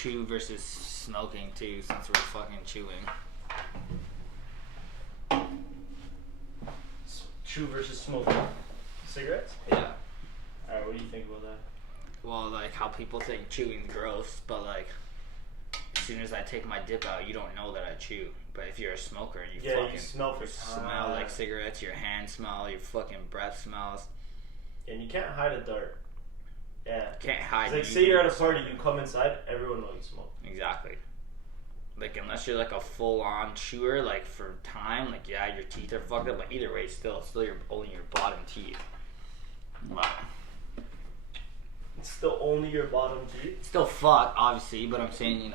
chew versus smoking too, since we're fucking chewing. Chew versus smoking cigarettes? Yeah. Alright, what do you think about that? Well, like how people think chewing's gross, but like as soon as I take my dip out, you don't know that I chew. But if you're a smoker, you fucking smell like cigarettes. Your hands smell. Your fucking breath smells. And you can't hide a dart. Yeah. Can't hide. It's like say you're at a party, you come inside, everyone knows you smoke. Exactly. Like unless you're like a full on chewer, like for time, like yeah, your teeth are fucked up. But either way, still your only your bottom teeth. Wow. It's still only your bottom teeth. Still fuck, obviously, but I'm saying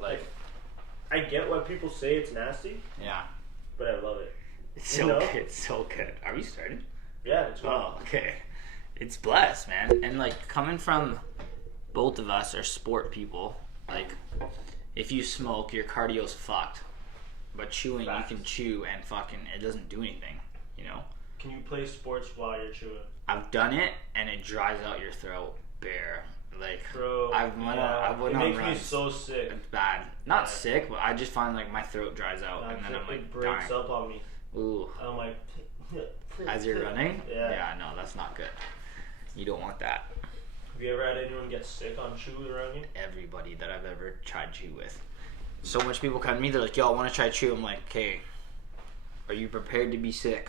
like I get why people say it's nasty. Yeah. But I love it. It's so good. It's so good. Are we started? Yeah, it's good. Oh, okay. It's blessed, man. And like coming from both of us are sport people. Like if you smoke, your cardio's fucked. But chewing, you can chew and fucking it doesn't do anything, you know? Can you play sports while you're chewing? I've done it and it dries out your throat bare. Like bro, I've went on runs. It makes me so sick. It's bad. Not sick, but I just find like my throat dries out and then I'm like it breaks dying. up on me. Ooh. I'm like as you're running? Yeah, no, that's not good. You don't want that. Have you ever had anyone get sick on chew around you? Everybody that I've ever tried chew with. So much people come to me, they're like, yo, I want to try chew. I'm like, okay, are you prepared to be sick?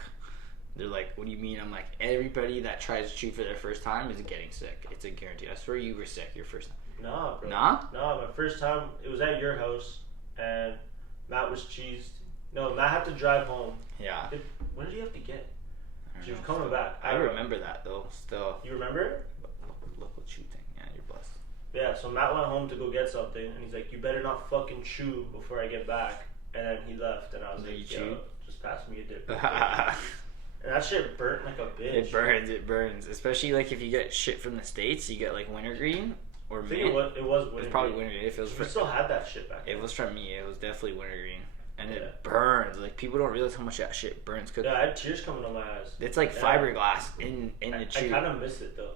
They're like, what do you mean? I'm like, everybody that tries chew for their first time is getting sick. It's a guarantee. I swear you were sick your first time. Nah, bro. Nah? Nah, my first time, it was at your house, and Matt was cheesed. No, Matt had to drive home. Yeah. When did you have to get? She was coming back. I remember that, though, still. You remember it? Look what chew thing. Yeah, you're blessed. Yeah, so Matt went home to go get something, and he's like, you better not fucking chew before I get back. And then he left, and I was like, yo, just pass me a dip. And that shit burnt like a bitch. It burns. Especially like if you get shit from the States, you get like wintergreen or mint. It was wintergreen. It's probably wintergreen. If it was we still had that shit back then. It was from me. It was definitely wintergreen. And it burns. Like people don't realize how much that shit burns. Yeah, I had tears coming on my eyes. It's like fiberglass in the chew. I kind of miss it though.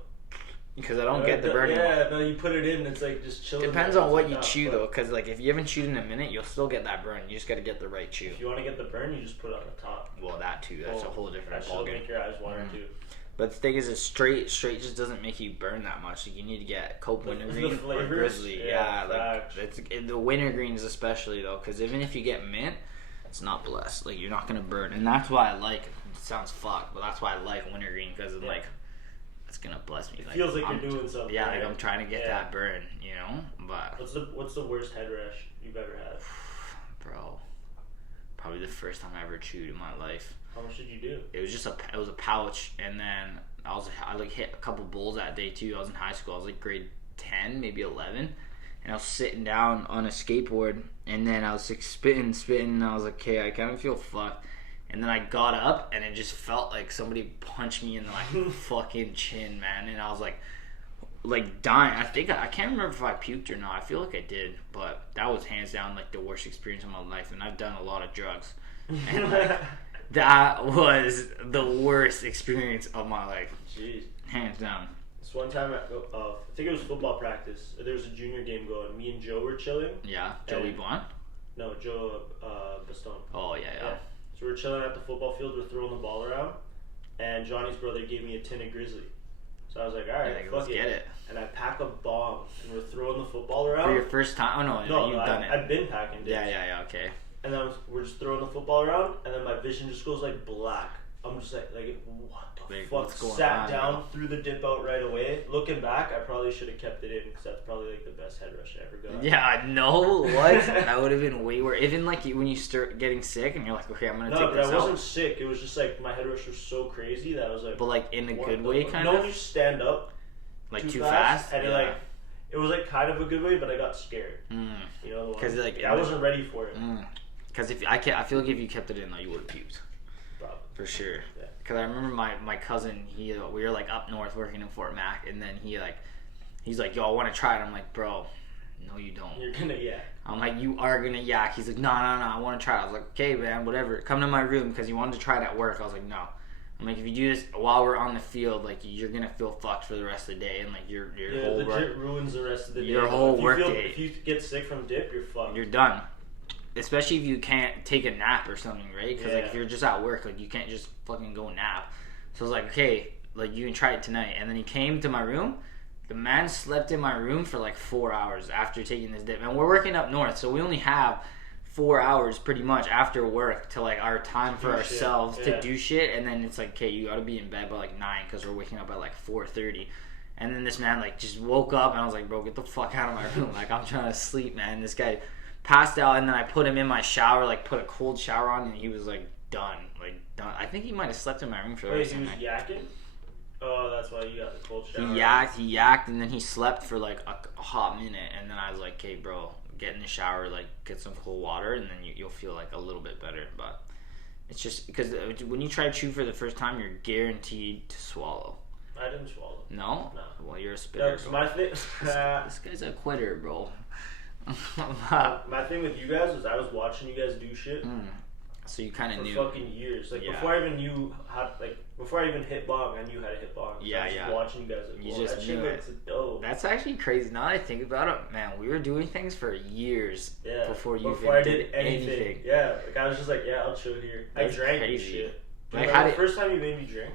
Because I don't get the burning. Yeah, no, you put it in, it's like just chilling. Depends on what you chew though, because like if you haven't chewed in a minute, you'll still get that burn. You just got to get the right chew. If you want to get the burn, you just put it on the top. Well, that too. That's a whole different ballgame. That make your eyes water too. But the thing is, straight just doesn't make you burn that much. Like you need to get Coke wintergreen or Grizzly. Yeah, like it's the wintergreens especially though, because even if you get mint, it's not blessed. Like you're not gonna burn, and that's why I like. It sounds fucked, but that's why I like wintergreen because it's like. It's gonna bless me. It feels like you're doing something. Yeah, like I'm trying to get that burn, you know. But what's the worst head rush you've ever had? Bro, probably the first time I ever chewed in my life. How much did you do? It was a pouch, and then I like hit a couple bowls that day too. I was in high school. I was like grade 10, maybe 11, and I was sitting down on a skateboard, and then I was like spitting, and I was like, okay, I kind of feel fucked. And then I got up, and it just felt like somebody punched me in the like fucking chin, man. And I was like dying. I can't remember if I puked or not. I feel like I did, but that was hands down like the worst experience of my life. And I've done a lot of drugs, and like that was the worst experience of my life. Jeez, hands down. This one time, I think it was football practice. There was a junior game going. Me and Joe were chilling. Yeah, Joey Blunt. No, Joe Baston. Oh yeah. So we're chilling at the football field, we're throwing the ball around, and Johnny's brother gave me a tin of Grizzly. So I was like, alright, fuck it. Get it. And I pack a bomb, and we're throwing the football around. For your first time? Oh no, you've done it. I've been packing dicks. Yeah, okay. And then we're just throwing the football around, and then my vision just goes like black. I'm just like what the fuck? Sat down, threw the dip out right away. Looking back, I probably should have kept it in because that's probably like the best head rush I ever got. Yeah, I know. What? That would have been way worse. Even like when you start getting sick and you're like, okay, I'm gonna take this out. No, but I wasn't sick. It was just like my head rush was so crazy that I was like. But like in a good way, kind of. No, when you stand up. Like too fast. And it was like kind of a good way, but I got scared. You know, because like I wasn't ready for it. Because I feel like if you kept it in, though, you would have puked. Probably. For sure. Because I remember my cousin, we were like up north working in Fort Mac, and then he's like, yo, I want to try it. I'm like, bro, no, you don't. You're gonna yak. I'm like, you are gonna yak. He's like, no, I want to try it. I was like, okay, man, whatever. Come to my room because he wanted to try it at work. I was like, no. I'm like, if you do this while we're on the field, like, you're gonna feel fucked for the rest of the day, and like your whole legit ruins the rest of the day. Your whole work day. If you get sick from dip, you're fucked. You're done. Especially if you can't take a nap or something, right? Because like if you're just at work, like you can't just fucking go nap. So I was like, okay, like you can try it tonight. And then he came to my room. The man slept in my room for like 4 hours after taking this dip. And we're working up north, so we only have 4 hours pretty much after work to like our time for ourselves to do shit. And then it's like, okay, you gotta be in bed by like 9 because we're waking up at like 4:30. And then this man like just woke up and I was like, bro, get the fuck out of my room. Like I'm trying to sleep, man. This guy passed out, and then I put him in my shower, like put a cold shower on, and he was like done. I think he might have slept in my room for the rest of the night. He was yakking? Oh, that's why you got the cold shower. He yacked, and then he slept for like a hot minute, and then I was like, okay, bro, get in the shower, like get some cold water, and then you'll feel like a little bit better. But it's just because when you try to chew for the first time, you're guaranteed to swallow. I didn't swallow. No? Well, you're a spitter. No, my thing. This guy's a quitter, bro. My thing with you guys was I was watching you guys do shit. So you kind of knew for fucking years. Like before I even knew how, like before I even hit bong, I knew how to hit bong. So I was just watching you guys. Like, you just knew it. Dope. That's actually crazy. Now that I think about it, man, we were doing things for years before I did anything. Yeah, like I was just like, I'll chill here. That's I drank crazy. shit. Like the first time you made me drink?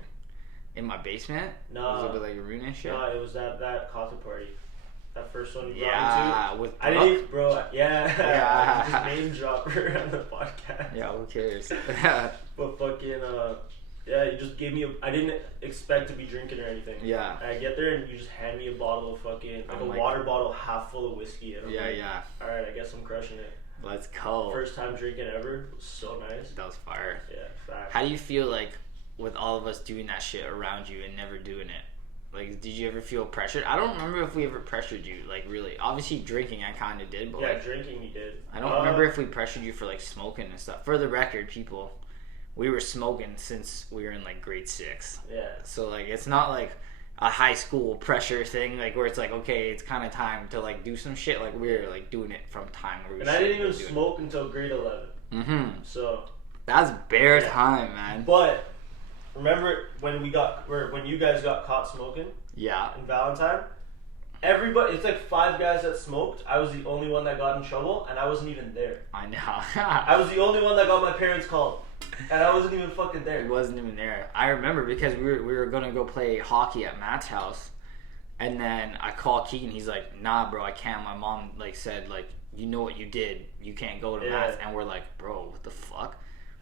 In my basement? No. Was it with like a rune and shit? No, it was that cocktail party. That first one you brought me to. With I didn't, bro. Yeah. Just name dropper on the podcast. Yeah, who cares? But fucking, you just gave me I didn't expect to be drinking or anything. Yeah. And I get there and you just hand me a bottle of fucking, like a water bottle half full of whiskey. And I'm like, alright, I guess I'm crushing it. Let's go. First time drinking ever. It was so nice. That was fire. Yeah, fact. How do you feel like with all of us doing that shit around you and never doing it? Like, did you ever feel pressured? I don't remember if we ever pressured you, like, really. Obviously, drinking, I kind of did, but yeah, drinking, you did. I don't remember if we pressured you for, like, smoking and stuff. For the record, people, we were smoking since we were in, like, grade 6. Yeah. So, like, it's not, like, a high school pressure thing, like, where it's like, okay, it's kind of time to, like, do some shit. Like, we were, like, doing it from time where we And I didn't even smoke until grade 11. Mm-hmm. So. That's bare time, man. But... remember when you guys got caught smoking? Yeah. In Valentine? Everybody, it's like 5 guys that smoked. I was the only one that got in trouble, and I wasn't even there. I know. I was the only one that got my parents called, and I wasn't even fucking there. He wasn't even there. I remember because we were gonna go play hockey at Matt's house, and then I called Keagan. He's like, "Nah, bro, I can't." My mom like said, like, "You know what you did? You can't go to Matt's." And we're like, "Bro, what the fuck?"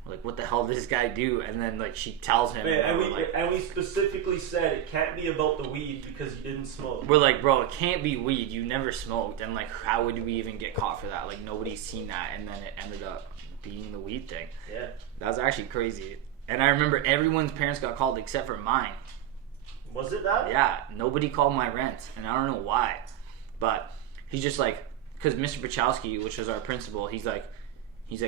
Like, what the hell did this guy do? And then, like, she tells him. And we specifically said it can't be about the weed because you didn't smoke. We're like, bro, it can't be weed. You never smoked. And, like, how would we even get caught for that? Like, nobody's seen that. And then it ended up being the weed thing. Yeah. That was actually crazy. And I remember everyone's parents got called except for mine. Was it that? Yeah. Nobody called my rent. And I don't know why. But he's just like, because Mr. Pachowski, which was our principal, he's like,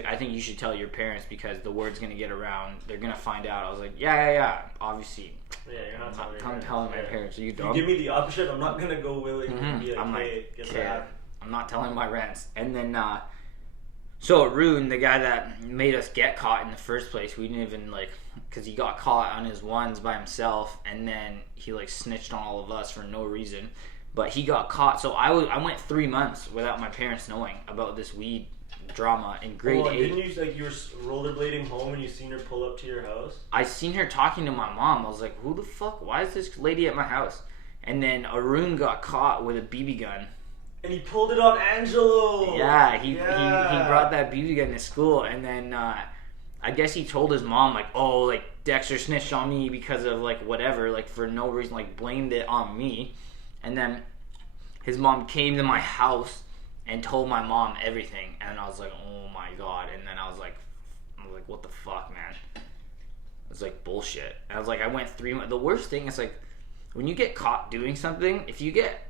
I think you should tell your parents because the word's going to get around. They're going to find out. I was like, yeah. Obviously. Yeah, you're not telling my parents. Are you dumb? If you give me the option, I'm not going to go willingly and be like, I'm hey, get that. I'm not telling my rents. And then, so Rune, the guy that made us get caught in the first place, we didn't even, like, because he got caught on his ones by himself, and then he, like, snitched on all of us for no reason. But he got caught. So I went 3 months without my parents knowing about this weed drama in grade 8. Didn't you, like, you were rollerblading home and you seen her pull up to your house? I seen her talking to my mom. I was like, who the fuck? Why is this lady at my house? And then Arun got caught with a BB gun. And he pulled it on Angelo. Yeah, he brought that BB gun to school, and then I guess he told his mom, like, oh, like, Dexter snitched on me because of, like, whatever, like, for no reason, like, blamed it on me. And then his mom came to my house and told my mom everything, and I was like, oh my god. And then I was like, what the fuck, man? It's like bullshit. And I was like, I went 3 months. The worst thing is, like, when you get caught doing something, if you get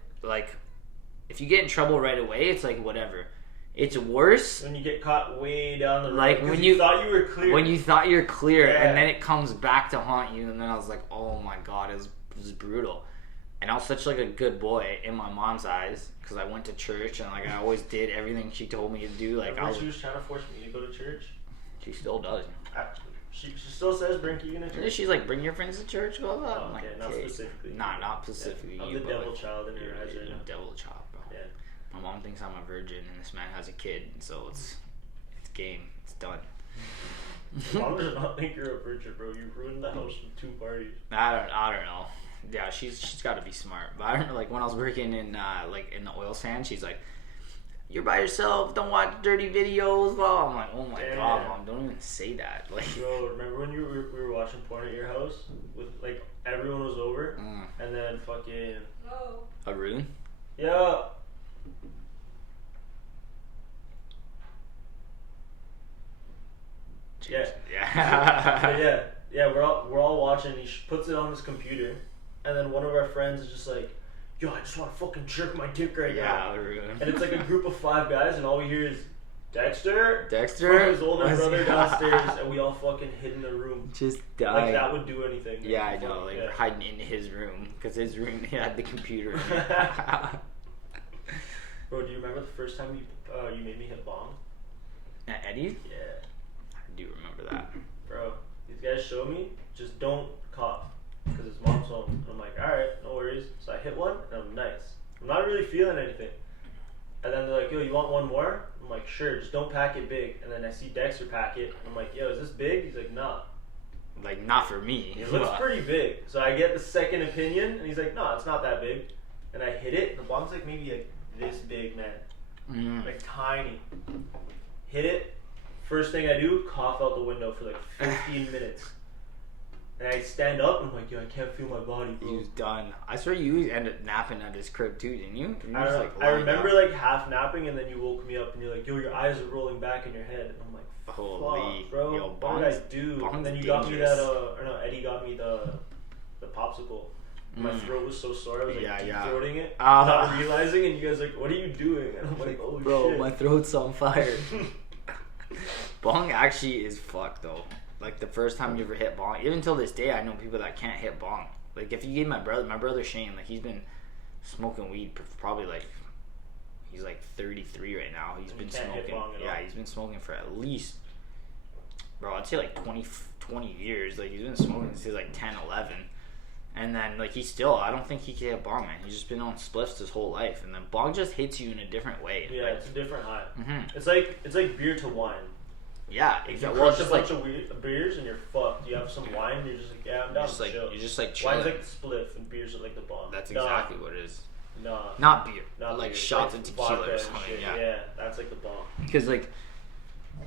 in trouble right away, it's like whatever. It's worse when you get caught way down the road. Like when you thought you were clear. When you thought you're clear, and then it comes back to haunt you, and then I was like, oh my god, it was brutal. And I was such, like, a good boy in my mom's eyes because I went to church and, like, I always did everything she told me to do. Like, she was trying to force me to go to church. She still does. She still says bring Keagan to church. She's like, bring your friends to church. Blah blah. Oh, okay, not specifically. Nah, not specifically. I'm the devil child in her eyes right now. Devil child, bro. Yeah. My mom thinks I'm a virgin, and this man has a kid, so it's game. It's done. Mom does not think you're a virgin, bro. You ruined the house with 2 parties. I don't know. Yeah, she's got to be smart. But I don't know. Like when I was working in in the oil sand, she's like, "You're by yourself. Don't watch dirty videos." Blah. I'm like, "Oh my god, Mom, don't even say that." Like, bro, remember when we were watching porn at your house with like everyone was over, and then fucking Arun? Yeah. Cheers. Yeah. Yeah. We're all watching. He puts it on his computer, and then one of our friends is just like, "Yo, I just want to fucking jerk my dick right now." And it's like a group of 5 guys, and all we hear is Dexter from his older brother downstairs, and we all fucking hid in the room. Just dying. Like that would do anything. Yeah, I know. Like we're hiding in his room because his room had the computer in it. Bro, do you remember the first time you made me hit bong? At Eddie's? Yeah. I do remember that. Bro, these guys showed me, just don't cough, because his mom's home. And I'm like, alright, no worries. So I hit one, and I'm nice. I'm not really feeling anything. And then they're like, yo, you want one more? I'm like, sure, just don't pack it big. And then I see Dexter pack it, and I'm like, yo, is this big? He's like, nah. Like, not for me. It looks pretty big. So I get the second opinion, and he's like, no, it's not that big. And I hit it, and the bong's like maybe like this big, man. Like tiny. Hit it. First thing I do, cough out the window for like 15 minutes. And I stand up and I'm like, yo, I can't feel my body, bro. He was done. I swear you ended up napping at his crib too, didn't you? I remember like half napping, and then you woke me up and you're like, yo, your eyes are rolling back in your head. And I'm like, holy, fuck, bro. yo, what did I do? And then you got me that, or no, Eddie got me the popsicle. My throat was so sore, I was like deep-throating it, not realizing, and you guys like, what are you doing? And I'm like, oh bro, shit. my throat's on fire. Bong actually is fucked though. Like the first time you ever hit bong, even till this day I know people that can't hit bong. Like if you gave my brother Shane, like he's been smoking weed probably like, he's like 33 right now. He's been smoking, he's been smoking for at least, bro, I'd say like 20 years. Like he's been smoking since he was like 10, 11. And then, like, I don't think he can hit bong, man. He's just been on spliffs his whole life. And then bong just hits you in a different way. Yeah, like, it's a different high. Mm-hmm. It's like beer to wine. Yeah, exactly. You crush a bunch of beers and you're fucked. You have some wine and you're just like, yeah, I'm down to chill. You're just like chilling. Wine's like the spliff and beers are like the bomb. That's exactly what it is. Nah. Not beer. Not like beer. shots like of tequila or something. Yeah, that's like the bomb. Because, like,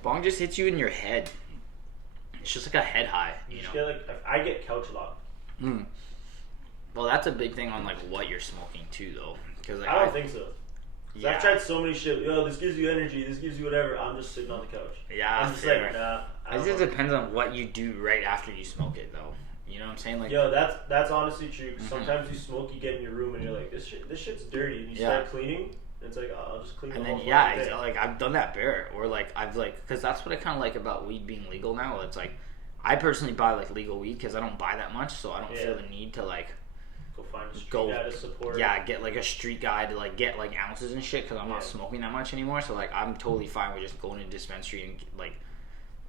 bong just hits you in your head. It's just like a head high, you know? Get, like, I get couch locked. Well, that's a big thing on like what you're smoking too, though. Because like, I don't think so. Yeah. I've tried so many shit. Yo, this gives you energy. This gives you whatever. I'm just sitting on the couch. Yeah, I'm just like, nah. It just depends on what you do right after you smoke it, though. You know what I'm saying? Like, yo, that's honestly true. Sometimes you smoke, you get in your room, and you're like, this shit's dirty, and you start cleaning. And it's like, oh, I'll just clean. And the then whole thing. like I've done that bare, or like I've like, because that's what I kind of like about weed being legal now. It's like, I personally buy like legal weed because I don't buy that much, so I don't feel the need to like. Go find a street guy to support. Yeah, get like a street guy to like get like ounces and shit because I'm not smoking that much anymore. So like I'm totally fine with just going to a dispensary and like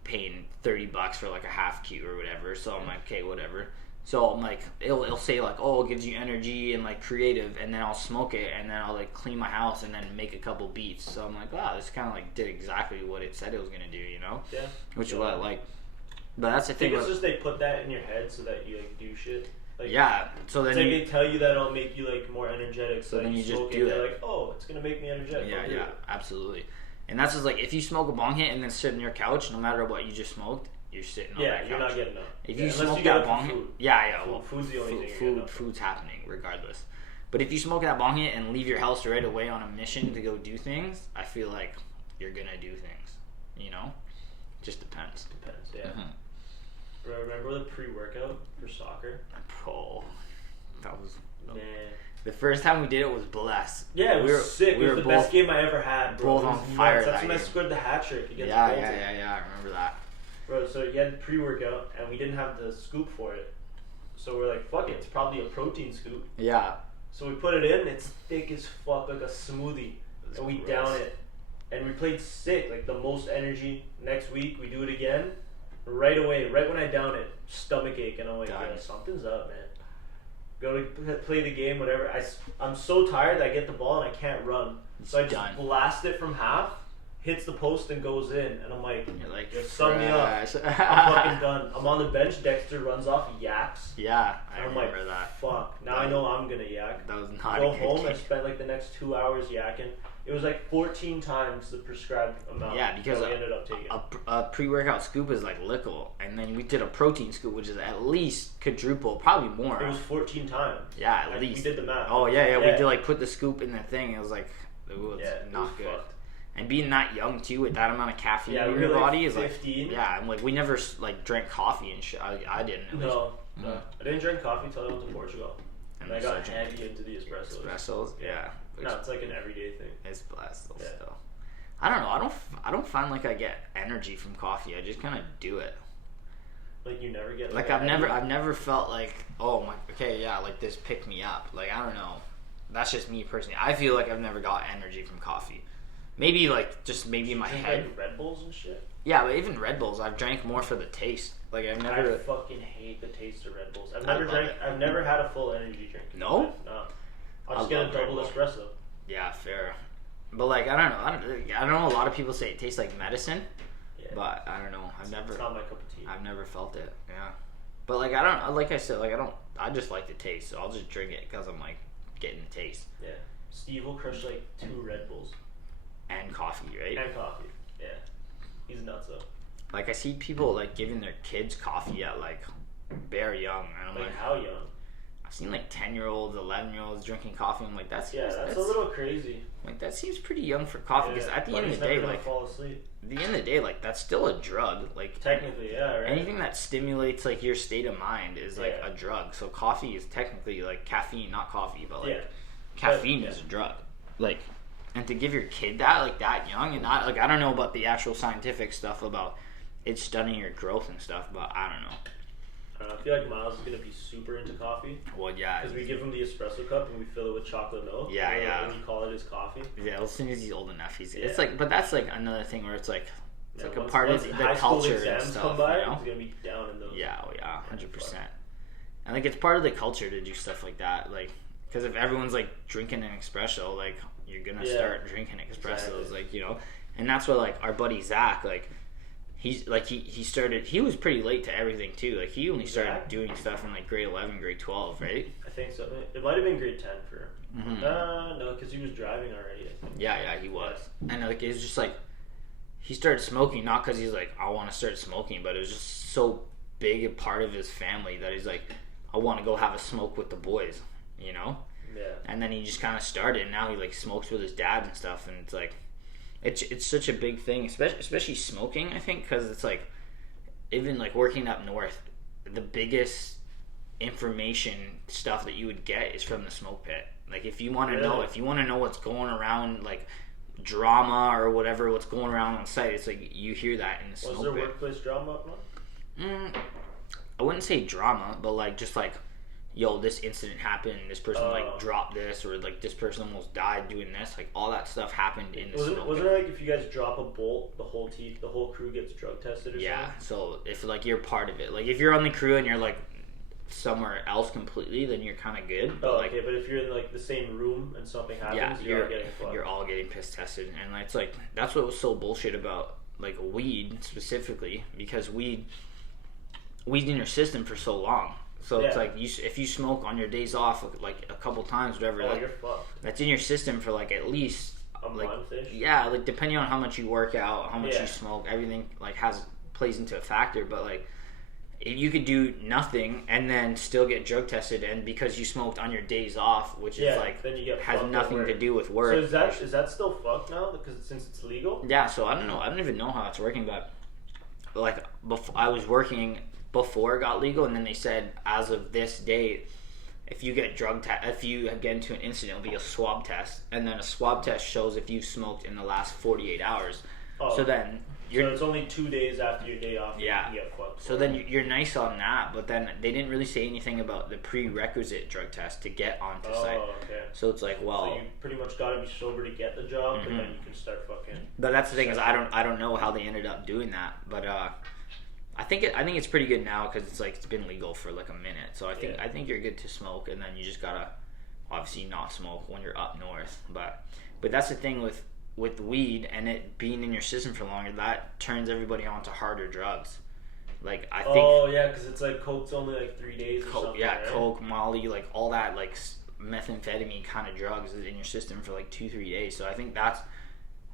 paying $30 for like a half cube or whatever. So I'm like, okay, whatever. So I'm like, it'll say like, oh, it gives you energy and like creative, and then I'll smoke it, and then I'll like clean my house and then make a couple beats. So I'm like, wow, this kind of like did exactly what it said it was gonna do, you know? Yeah. Which is what I like. But that's the thing. It's just they put that in your head so that you like do shit. Like, yeah, so then they tell you that it'll make you like more energetic. So then you just do it. They're like, oh, it's gonna make me energetic. Yeah, absolutely. And that's just like if you smoke a bong hit and then sit on your couch, no matter what you just smoked, you're sitting on that couch. Yeah, you're not getting up. If you smoke that bong hit, food's the only thing. Food's happening regardless. But if you smoke that bong hit and leave your house right away on a mission to go do things, I feel like you're gonna do things. You know, just depends. Yeah. Bro, remember the pre-workout for soccer? Oh, that was. Man. The first time we did it was blessed. Yeah, it was sick. It was the best game I ever had, bro. Both on fire. That's when I scored the hat trick against Bolton. Yeah, I remember that. Bro, so you had pre-workout, and we didn't have the scoop for it. So we're like, fuck it, it's probably a protein scoop. Yeah. So we put it in, it's thick as fuck, like a smoothie. And we down it. And we played sick, like the most energy. Next week, we do it again. Right away, right when I down it, stomach ache, and I'm like, Done. yeah, something's up, man. Go to play the game, whatever. I'm so tired that I get the ball and I can't run. So I just blast it from half, hits the post and goes in. And I'm like, you're like, sum me up. I'm fucking done. I'm on the bench. Dexter runs off, yaks. Yeah, I I'm remember like, that. Fuck. Now I know I'm going to yak. That was not Go a good home game. and spend like the next 2 hours yakking. It was like 14 times the prescribed amount. Yeah, because we ended up taking. A pre-workout scoop is like lickle, and then we did a protein scoop, which is at least quadruple, probably more. It was 14 times. Yeah, at like, least. We did the math. Oh yeah. We did like put the scoop in the thing. It was like, it was not good. Fucked. And being that young too, with that amount of caffeine in we your were body, like is 15. like, yeah. And like we never like drank coffee and shit. I didn't. At least. No. I didn't drink coffee until I went to Portugal. And I got drinking heavy into the espressos. Espressos, yeah. No, it's like an everyday thing. It's blessed still. I don't know. I don't find like I get energy from coffee. I just kind of do it. Like you never get like I've never felt like, oh my, okay, yeah, like this picked me up. Like I don't know. That's just me personally. I feel like I've never got energy from coffee. Maybe like just maybe in my head. Like Red Bulls and shit. Yeah, but even Red Bulls, I've drank more for the taste. Like I've never. I fucking hate the taste of Red Bulls. I've never had a full energy drink. No. No. I'll just get a double espresso. Yeah, fair. But like I don't know. A lot of people say it tastes like medicine, but I don't know. It's not my cup of tea. I've never felt it. Yeah, but like I don't. Like I said, like I don't. I just like the taste, so I'll just drink it because I'm like getting the taste. Yeah. Steve will crush like 2 Red Bulls. And coffee, right? And coffee. Yeah. He's nuts though. Like I see people like giving their kids coffee at like very young, and I'm like how young? I've seen like 10-year-olds, 11-year-olds drinking coffee. I'm like, that's a little crazy. Like that seems pretty young for coffee. Because at the end of the day, like fall asleep. At the end of the day, like that's still a drug. Like technically, yeah. Right? Anything that stimulates like your state of mind is like a drug. So coffee is technically like caffeine, not coffee, but like caffeine is a drug. Like, and to give your kid that like that young, and not like I don't know about the actual scientific stuff about it stunning your growth and stuff, but I don't know. I feel like Miles is gonna be super into coffee. Well, yeah, because we give him the espresso cup and we fill it with chocolate milk. Yeah, and we call it his coffee. Yeah, as soon as he's old enough, it's like, but that's like another thing where it's like like a part of the high culture school and stuff. Come by, you know? He's gonna be down in those. Yeah, 100%. And like it's part of the culture to do stuff like that, like because if everyone's like drinking an espresso, like you're gonna start drinking espressos, like you know, and that's what like our buddy Zach, like. He's like he started. He was pretty late to everything too. Like he only started doing stuff in like grade 11, grade 12, right? I think so. It might have been grade 10 for him. No, because he was driving already. I think. Yeah, he was. And like it was just like he started smoking not because he's like I want to start smoking, but it was just so big a part of his family that he's like I want to go have a smoke with the boys, you know? Yeah. And then he just kind of started. And now he like smokes with his dad and stuff, and it's like. It's such a big thing, especially smoking, I think, because it's like, even like working up north, the biggest information stuff that you would get is from the smoke pit. Like if you want to know what's going around, like drama or whatever, what's going around on site, it's like you hear that in the smoke pit. Was there workplace drama? I wouldn't say drama, but like just like. Yo, this incident happened, this person like dropped this, or like this person almost died doing this, like all that stuff happened in the smoke. Wasn't it like if you guys drop a bolt, the whole crew gets drug tested or something? Yeah, so if like you're part of it, like if you're on the crew and you're like somewhere else completely, then you're kind of good. But okay, but if you're in like the same room and something happens, you're all getting piss tested, and it's like that's what was so bullshit about like weed specifically, because weed's in your system for so long. So it's like if you smoke on your days off like a couple times, whatever, like you're fucked. That's in your system for like at least a month-ish. Yeah, like depending on how much you work out, how much you smoke, everything like plays into a factor. But like if you could do nothing and then still get drug tested, and because you smoked on your days off, which is like then you get has nothing to do with work. So is that still fucked now because since it's legal? Yeah, so I don't know. I don't even know how it's working, but like I was working. Before it got legal, and then they said as of this date, if you get if you get into an incident, it'll be a swab test, and then a swab test shows if you smoked in the last 48 hours. So then so it's only 2 days after your day off. Yeah. You get fucked. So then you're nice on that, but then they didn't really say anything about the prerequisite drug test to get onto site. Okay. So it's like, well, so you pretty much got to be sober to get the job, but then you can start fucking. But that's the thing is I don't know how they ended up doing that, but I think it's pretty good now because it's been legal for like a minute. So I think you're good to smoke, and then you just gotta obviously not smoke when you're up north. But that's the thing with weed and it being in your system for longer, that turns everybody on to harder drugs. Like I think. Oh yeah, because it's like coke's only like 3 days or something. Yeah, right? coke, Molly, like all that like methamphetamine kind of drugs is in your system for like 2-3 days. So I think that's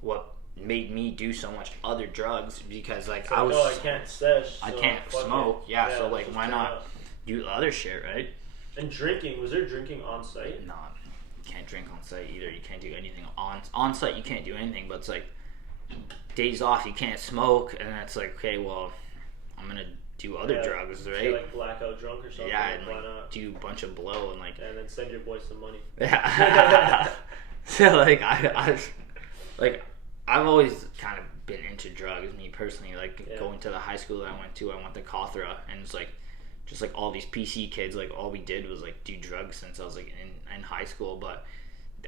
what made me do so much other drugs, because like I can't sesh, so I can't smoke. Yeah, so like why not do the other shit, right? And drinking, was there drinking on site? No, you can't drink on site either. You can't do anything on site. You can't do anything, but it's like days off you can't smoke, and it's like, okay, well, I'm gonna do other drugs, right? Like blackout drunk or something. Yeah, and like do a bunch of blow and like. And then send your boys some money. Yeah. So like I've always kind of been into drugs, me personally. Like going to the high school that I went to to Cawthra, and it's like just like all these PC kids, like all we did was like do drugs since I was like in high school. But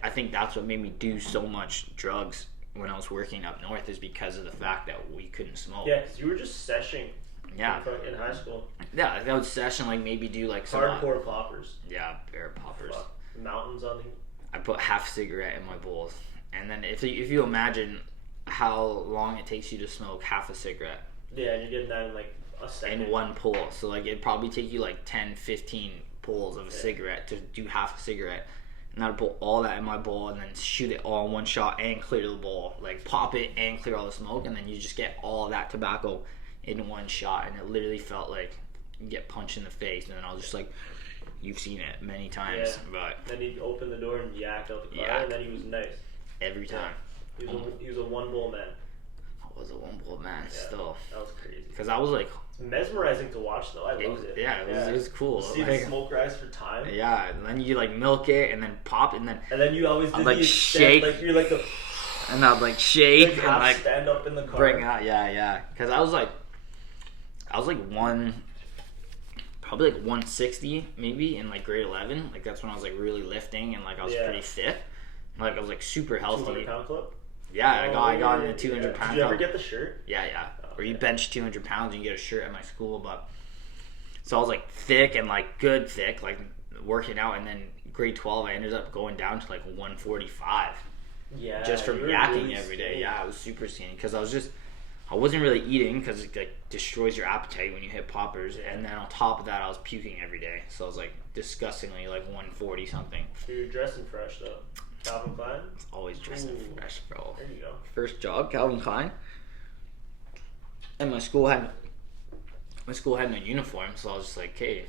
I think that's what made me do so much drugs when I was working up north, is because of the fact that we couldn't smoke. Yeah, because you were just seshing. Yeah. In high school. Yeah, that would session like maybe do like some hardcore poppers. Yeah, bear poppers. Mountains on the. I put half cigarette in my bowls, and then if you imagine how long it takes you to smoke half a cigarette. Yeah, and you're getting that in like a second. In one pull. So like it'd probably take you like 10-15 pulls of a cigarette to do half a cigarette. And I'd put all that in my bowl and then shoot it all in one shot and clear the bowl. Like pop it and clear all the smoke, and then you just get all that tobacco in one shot, and it literally felt like you get punched in the face. And then I was just like, you've seen it many times. But then he'd open the door and yak out the car, and then he was nice. Every time. He was a one bowl man. I was a one bowl man still. That was crazy. Because I was like... It's mesmerizing to watch though. I loved it. Yeah, it was cool. See the smoke rise for time. Yeah, and then you like milk it and then pop it, and then... And then you always did like shake. Like you're like the... And I'd like shake and like... stand up in the car. Bring out, yeah. Because I was like probably like 160 maybe in like grade 11. Like that's when I was like really lifting, and like I was pretty fit. Like I was like super healthy. 200 pound club? Yeah, I got in the 200 pound club. Did you ever get the shirt? Yeah. Or you bench 200 pounds and you get a shirt at my school. But so I was like thick and like good thick, like working out, and then grade 12 I ended up going down to like 145. Yeah. Just from yakking really every day. Skinny. Yeah, I was super skinny because I wasn't really eating, because it like destroys your appetite when you hit poppers, and then on top of that I was puking every day, so I was like disgustingly like 140 something. So you're dressing fresh though. Calvin Klein? Always dressing fresh, bro. There you go. First job, Calvin Klein. And my school had no uniform, so I was just like, hey,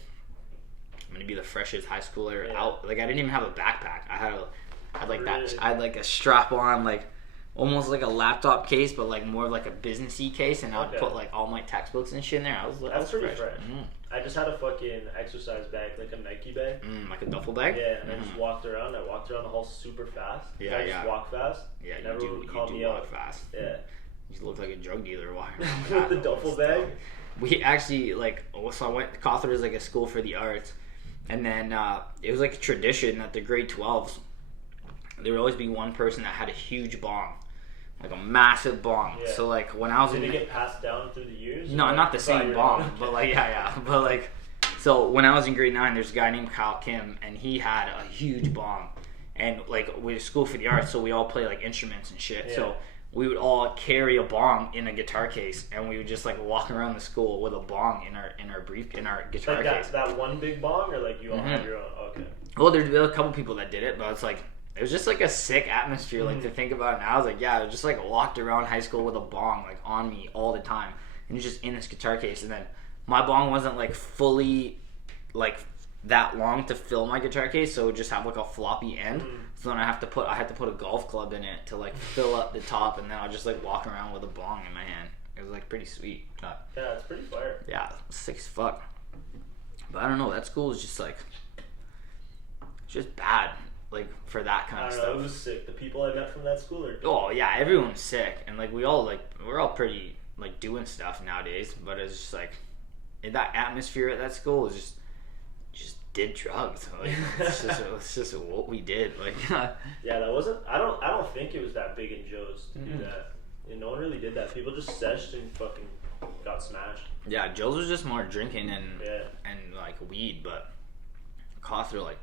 I'm gonna be the freshest high schooler out. Like I didn't even have a backpack. I had like a strap on, like almost like a laptop case, but like more like a businessy case, and I'd put like all my textbooks and shit in there. That's pretty fresh. Mm-hmm. I just had a fucking exercise bag, like a Nike bag. Like a duffel bag? Yeah, and I just walked around. I walked around the hall super fast. I just walk fast. Yeah, you do walk fast. Yeah. You look like a drug dealer walking around with that. The duffel bag? We actually, so I went, Cawthra is like a school for the arts, and then it was like a tradition that the grade 12s, there would always be one person that had a huge bong. Like a massive bong. Yeah. So like when I was Did it get passed down through the years? No, not the same bong, but like but like, so when I was in grade 9, there's a guy named Kyle Kim, and he had a huge bong, and like we were school for the arts, so we all play like instruments and shit. Yeah. So we would all carry a bong in a guitar case, and we would just like walk around the school with a bong in our guitar case. That one big bong, or like you all had your own? Okay. Well, there's a couple people that did it, but it's like, it was just like a sick atmosphere, like to think about it now. I was like, yeah, I just like walked around high school with a bong like on me all the time, and it's just in this guitar case. And then my bong wasn't like fully like that long to fill my guitar case, so it would just have like a floppy end. So then I had to put a golf club in it to like fill up the top, and then I'll just like walk around with a bong in my hand. It was like pretty sweet. Yeah, it's pretty fire. Yeah, sick as fuck. But I don't know, that school is just like, it's just bad. Like for that kind of stuff. It was sick. The people I met from that school are. Oh yeah, everyone's sick, and like we're all pretty like doing stuff nowadays. But it's just like, in that atmosphere at that school is just did drugs. Like it's just what we did. Like yeah, that wasn't. I don't think it was that big in Joe's to do that. And no one really did that. People just seshed and fucking got smashed. Yeah, Jill's was just more drinking and like weed, but Cawthra, like,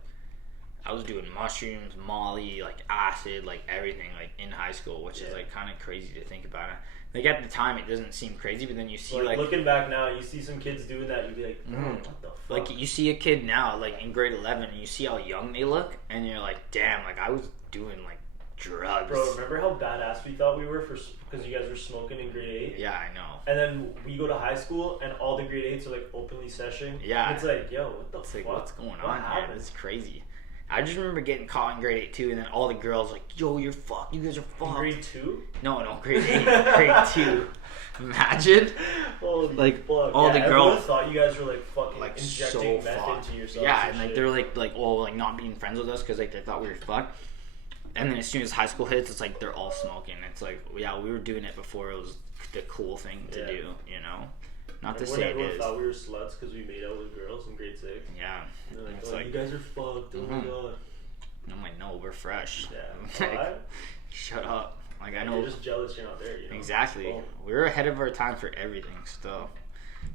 I was doing mushrooms, Molly, like acid, like everything, like in high school, which is like kind of crazy to think about it. Like at the time, it doesn't seem crazy, but then you see like looking back now, you see some kids doing that, you'd be like, what the fuck? Like you see a kid now, like in grade 11, and you see how young they look, and you're like, damn, like I was doing like drugs. Bro, remember how badass we thought we were because you guys were smoking in grade 8? Yeah, I know. And then we go to high school, and all the grade 8s are like openly seshing. Yeah. And it's like, yo, what the fuck? Like, what's going what on here? It's crazy. I just remember getting caught in grade 8 too, and then all the girls like, yo, you're fucked. You guys are fucked. Grade 2? No, grade 8. Grade 2. Imagine. Holy like fuck. all the girls thought you guys were like fucking like injecting so meth fucked. into yourself. Yeah, and like they're like oh like not being friends with us because like they thought we were fucked. And then as soon as high school hits, it's like they're all smoking. It's like yeah, we were doing it before it was the cool thing to do, you know. Not to say it is. Thought we were sluts because we made out with girls in grade 6. Yeah. Like, it's like, you guys are fucked. Oh my god. I'm like, no, we're fresh. Yeah. What? Shut up. Like I know. You're just jealous you're not there. You know? Exactly. Boom. We were ahead of our time for everything still.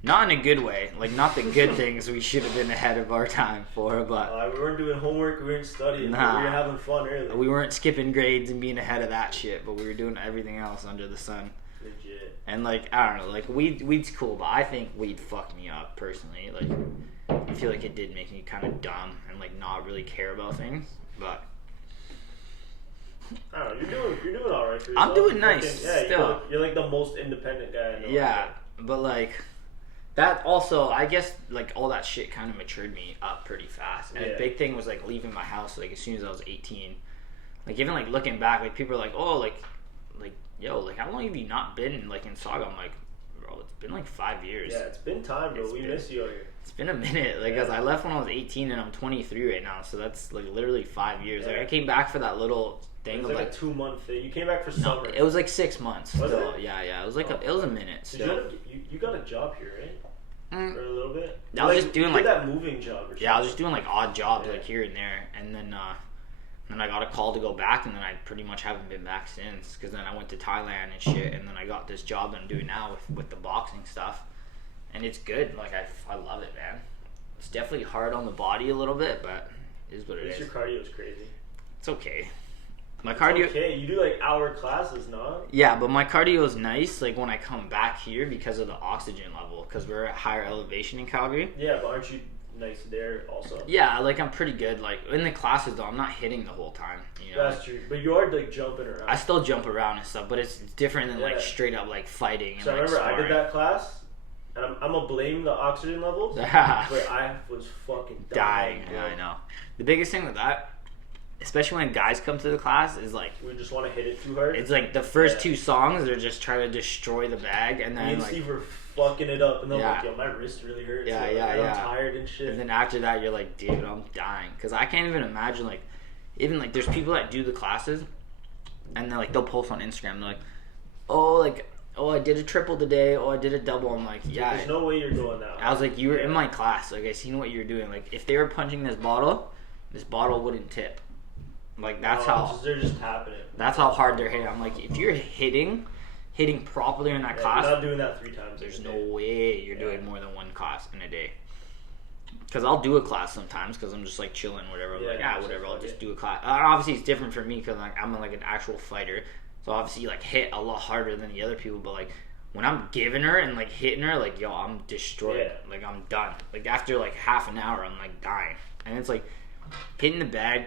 Not in a good way. Like not the good things we should have been ahead of our time for, but we weren't doing homework. We weren't studying. Nah. We were having fun early. We weren't skipping grades and being ahead of that shit, but we were doing everything else under the sun. Legit. And like I don't know, like weed's cool, but I think weed fucked me up personally. Like I feel like it did make me kind of dumb and like not really care about things, but. I don't know, you're doing all right for yourself. I'm doing nice. Still. You're like the most independent guy I know. Yeah, but like that also, I guess like all that shit kind of matured me up pretty fast. And a big thing was like leaving my house like as soon as I was 18. Like even like looking back, like people are like, oh, like yo, like how long have you not been like in Saga? I'm like, bro, it's been like 5 years. Yeah, it's been time, bro. We miss you out here. It's been a minute, like, cause I left when I was 18 and I'm 23 right now, so that's like literally 5 years. Like I came back for that little thing. It was like a 2-month thing. You came back for summer. It was like 6 months. Was still. it? Yeah. It was like it was a minute. So you got a job here, right? For a little bit. I was just doing like that moving job. Or something. Yeah, I was just doing like odd jobs like here and there, and then I got a call to go back, and then I pretty much haven't been back since. Cause then I went to Thailand and shit, and then I got this job that I'm doing now with the boxing stuff, and it's good. Like I love it, man. It's definitely hard on the body a little bit, but it is what it is. Your cardio is crazy. It's okay. My cardio. Okay, you do like hour classes, no? Yeah, but my cardio is nice. Like when I come back here because of the oxygen level, because we're at higher elevation in Calgary. Yeah, but aren't you nice there also? Yeah, like I'm pretty good. Like in the classes though, I'm not hitting the whole time. You know? That's true, but you are like jumping around. I still jump around and stuff, but it's different than like straight up like fighting. And, so I remember sparring. I did that class. And I'm gonna blame the oxygen levels, but I was fucking dying. Yeah, I know. The biggest thing with that, especially when guys come to the class, is like we just want to hit it too hard. It's like the first 2 songs, they're just trying to destroy the bag, and then me and Steve were fucking it up, and then like, yo, my wrist really hurts. Yeah. I'm tired and shit. And then after that, you're like, dude, I'm dying, because I can't even imagine like, even like, there's people that do the classes, and then like they'll post on Instagram, they're like, oh, I did a triple today. Oh, I did a double. I'm like, yeah. There's no way you're going now. I was like, you were in my class. Like, I seen what you were doing. Like, if they were punching this bottle wouldn't tip. Like, that's how. They're just tapping it. That's how hard they're hitting. I'm like, if you're hitting properly in that class. You're not doing that 3 times. There's no way you're doing more than 1 class in a day. Because I'll do a class sometimes because I'm just like chilling, whatever. I'm like, whatever. I'll just do a class. Obviously, it's different for me because like, I'm like an actual fighter. So obviously, like, hit a lot harder than the other people, but like, when I'm giving her and like hitting her, like, yo, I'm destroyed. Yeah. Like, I'm done. Like, after like half an hour, I'm like dying. And it's like hitting the bag.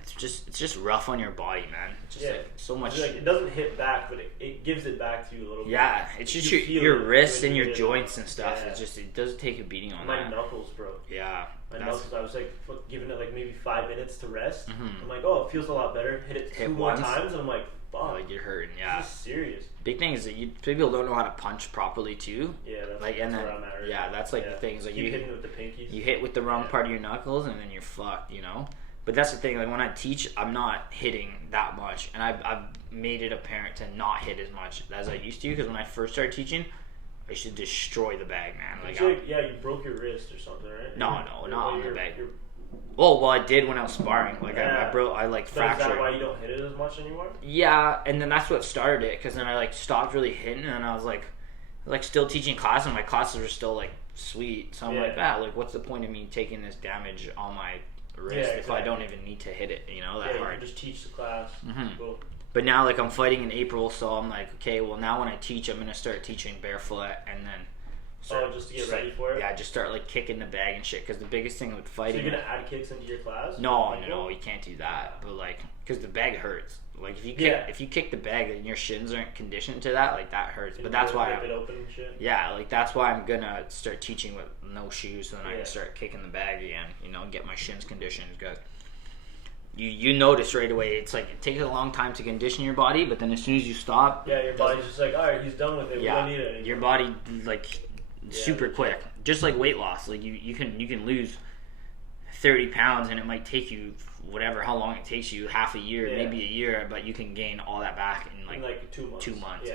It's just rough on your body, man. It's just like so much. Like, it doesn't hit back, but it gives it back to you a little bit. Yeah, it's just your wrists and your joints and stuff. Yeah. It does take a beating on my knuckles, bro. Yeah. My knuckles, I was like giving it like maybe 5 minutes to rest. I'm like, oh, it feels a lot better. Hit it 2 more times, and I'm like, fuck. Like you're hurting, yeah. This is serious. Big thing is that people don't know how to punch properly too. Yeah, that's like, where I'm at. Yeah, that's like the thing is like you hitting with the pinkies. You hit with the wrong part of your knuckles, and then you're fucked. You know. But that's the thing. Like when I teach, I'm not hitting that much, and I've made it apparent to not hit as much as I used to. Because when I first started teaching, I used to destroy the bag, man. Like you broke your wrist or something, right? No, not on the bag. Oh, well, I did when I was sparring. Like I fractured. Is that why you don't hit it as much anymore? Yeah, and then that's what started it. Because then I like stopped really hitting, and I was like, like still teaching class, and my classes were still like sweet. So I'm Yeah. like, like what's the point of me taking this damage on my wrist if I don't even need to hit it, that hard. You just teach the class. Cool. But now, like, I'm fighting in April, so I'm like, okay, well, now when I teach, I'm gonna start teaching barefoot, and then just to get ready for it. Yeah, just start like kicking the bag and shit. Because the biggest thing with fighting. So you're gonna add kicks into your class? No, you can't do that. But like, because the bag hurts. Like if you kick the bag and your shins aren't conditioned to that, like that hurts. But that's why rip it open and shit. Yeah, like that's why I'm gonna start teaching with no shoes, so then I can start kicking the bag again. Get my shins conditioned. Because you notice right away, it's like it takes a long time to condition your body, but then as soon as you stop, your body's just like, all right, he's done with it. We don't need it anymore. Your body like super quick, just like weight loss. Like you can lose 30 pounds, and it might take you how long it takes you, half a year, maybe a year, but you can gain all that back in like 2 months. 2 months,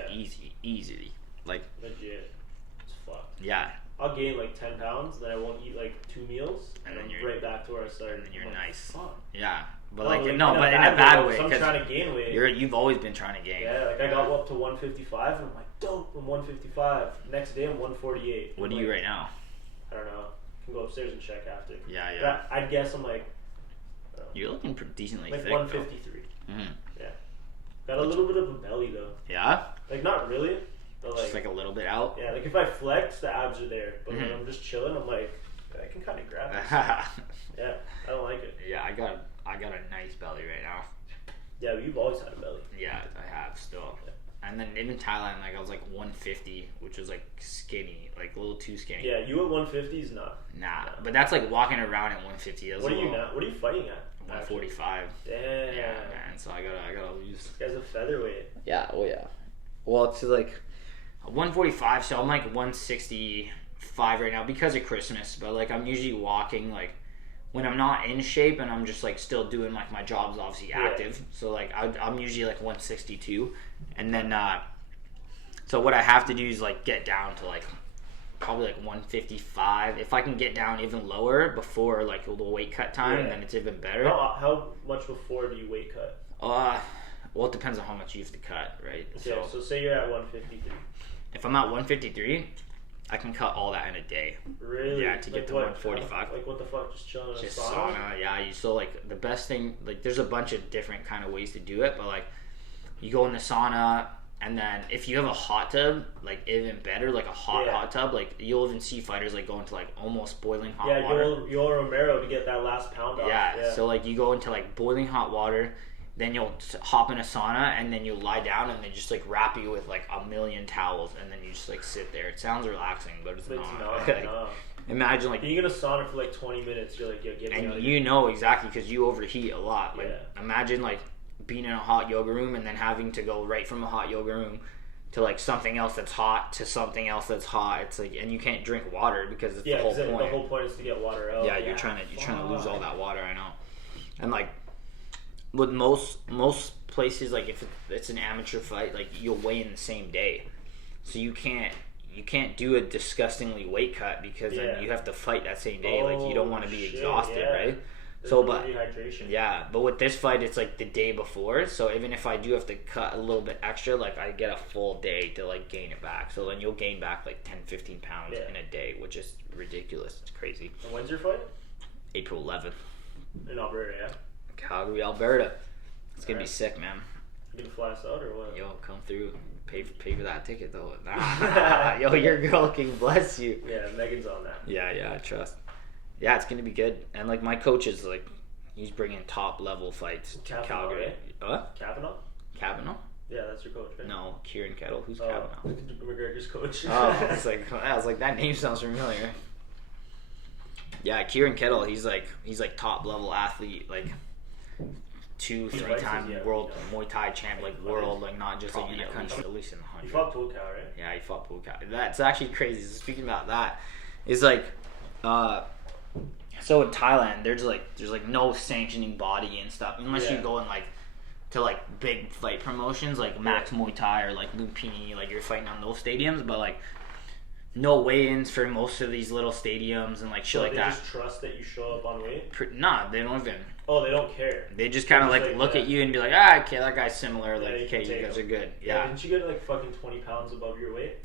easily. Like legit, it's fucked. Yeah. I'll gain like 10 pounds, then I won't eat like 2 meals, and then you're right back to where I started. And then you're like, nice. Fuck. Yeah. But but in a bad way. I'm trying to gain weight. You've always been trying to gain. Yeah, like I got up to 155, and I'm like, dope, I'm 155. Next day, I'm 148. What are you right now? I don't know. I can go upstairs and check after. Yeah. I'd guess I'm like... You're looking pretty decently like thick. 153. Mm-hmm. Yeah. Got a little bit of a belly, though. Yeah? Like, not really. But just like a little bit out? Yeah, like if I flex, the abs are there. But when I'm just chilling, I'm like, I can kind of grab it. Yeah, I don't like it. Yeah, I got a nice belly right now. Yeah, but you've always had a belly. Yeah, I have still. Yeah. And then in Thailand, like I was like 150, which was like skinny, like a little too skinny. Yeah, you at 150 is not. Nah, but that's like walking around at 150. What are you now? What are you fighting at? 145. Damn. Yeah, man. So I gotta lose. This guy's a featherweight. Yeah. Oh yeah. Well, it's like 145, so I'm like 165 right now because of Christmas. But like I'm usually walking like when I'm not in shape and I'm just like still doing like my job's obviously active. So like I'm usually like 162, and then so what I have to do is like get down to like probably like 155. If I can get down even lower before like the weight cut time, then it's even better. How much before do you weight cut? Well, it depends on how much you have to cut, right? Okay, so say you're at 153. If I'm at 153, I can cut all that in a day. Really? Yeah, to get to 145. Like what the fuck? Just chilling in a Just sauna? Yeah. So like the best thing, like there's a bunch of different kind of ways to do it, but like you go in the sauna, and then if you have a hot tub, like even better, like a hot tub, like you'll even see fighters like go into like almost boiling hot water. Yeah, Yoel Romero to get that last pound off. Yeah, so like you go into like boiling hot water, then you'll hop in a sauna, and then you lie down, and they just like wrap you with like a million towels, and then you just like sit there. It sounds relaxing, but it's not. No. Imagine like being in a sauna for like 20 minutes. You're like, get me out of here. You know exactly because you overheat a lot. Like imagine like being in a hot yoga room and then having to go right from a hot yoga room to like something else that's hot to something else that's hot. It's like, and you can't drink water because it's the whole point. The whole point is to get water out. Yeah, you're trying to lose all that water. I know, and like. With most places, like if it's an amateur fight, like you'll weigh in the same day, so you can't do a disgustingly weight cut because then you have to fight that same day. Like you don't want to be exhausted, right? So, but dehydration. But with this fight, it's like the day before. So even if I do have to cut a little bit extra, like I get a full day to like gain it back. So then you'll gain back like 10-15 pounds in a day, which is ridiculous. It's crazy. And when's your fight? April 11th. In Alberta, yeah. Calgary, Alberta. It's gonna be sick, man. You gonna fly us out or what? Yo, come through. Pay for that ticket though. Yo, your girl can bless you. Yeah, Megan's on that. Yeah, I trust. Yeah, it's gonna be good. And like my coach is like, he's bringing top level fights to Calgary. What? Kavanaugh? Yeah, that's your coach, right? No, Kieran Kettle. Who's Kavanaugh? McGregor's coach. I was like that name sounds familiar. Yeah, Kieran Kettle. He's like top level athlete, like 2-3 time world Muay Thai champ, like world, like not just like in a country, at least in the 100. He fought Pulkow, right? Yeah, he fought Pulkow. That's actually crazy. So speaking about that, is like, so in Thailand, there's like no sanctioning body and stuff unless you go in like to like big fight promotions like Max Muay Thai or like Lumpini, like you're fighting on those stadiums, but like no weigh-ins for most of these little stadiums and like shit like that. They just trust that you show up on weight? Nah, they don't even. Oh, they don't care. They just kind of like look at you and be like, okay, that guy's similar. Like, okay, you guys are good. Yeah. Didn't you get like fucking 20 pounds above your weight?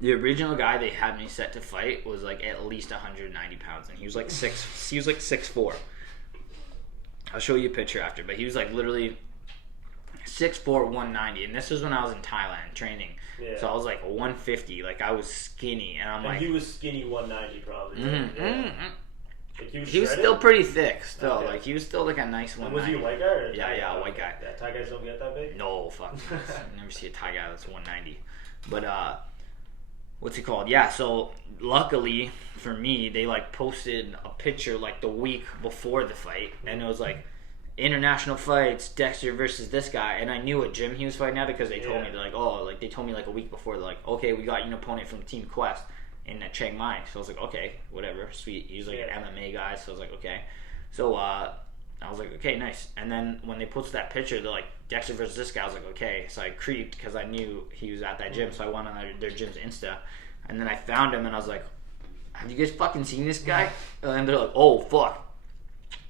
The original guy they had me set to fight was like at least 190 pounds, and he was like 6'4". I'll show you a picture after, but he was like literally 6'4", 190, and this was when I was in Thailand training. Yeah. So I was like 150, like I was skinny, and I'm like. He was skinny 190 probably. Mm-hmm, yeah. mm-hmm. Like he was still pretty thick, still. Okay. Like he was still like a nice 190. And was he a white guy or? Yeah, white guy. Yeah, Thai guys don't get that big. No, fuck. You never see a Thai guy that's 190. But what's it called? Yeah. So luckily for me, they like posted a picture like the week before the fight, and it was like international fights, Dexter versus this guy, and I knew what gym he was fighting at because they told me. They're like, they told me like a week before. They're like, okay, we got you an opponent from Team Quest in Chiang Mai. So I was like, okay, whatever, sweet. He was like an MMA guy, so I was like, okay. So I was like, okay, nice. And then when they posted that picture, they're like, Dexter versus this guy. I was like, okay. So I creeped because I knew he was at that gym, so I went on their gym's Insta, and then I found him, and I was like, have you guys fucking seen this guy? And they're like, oh fuck.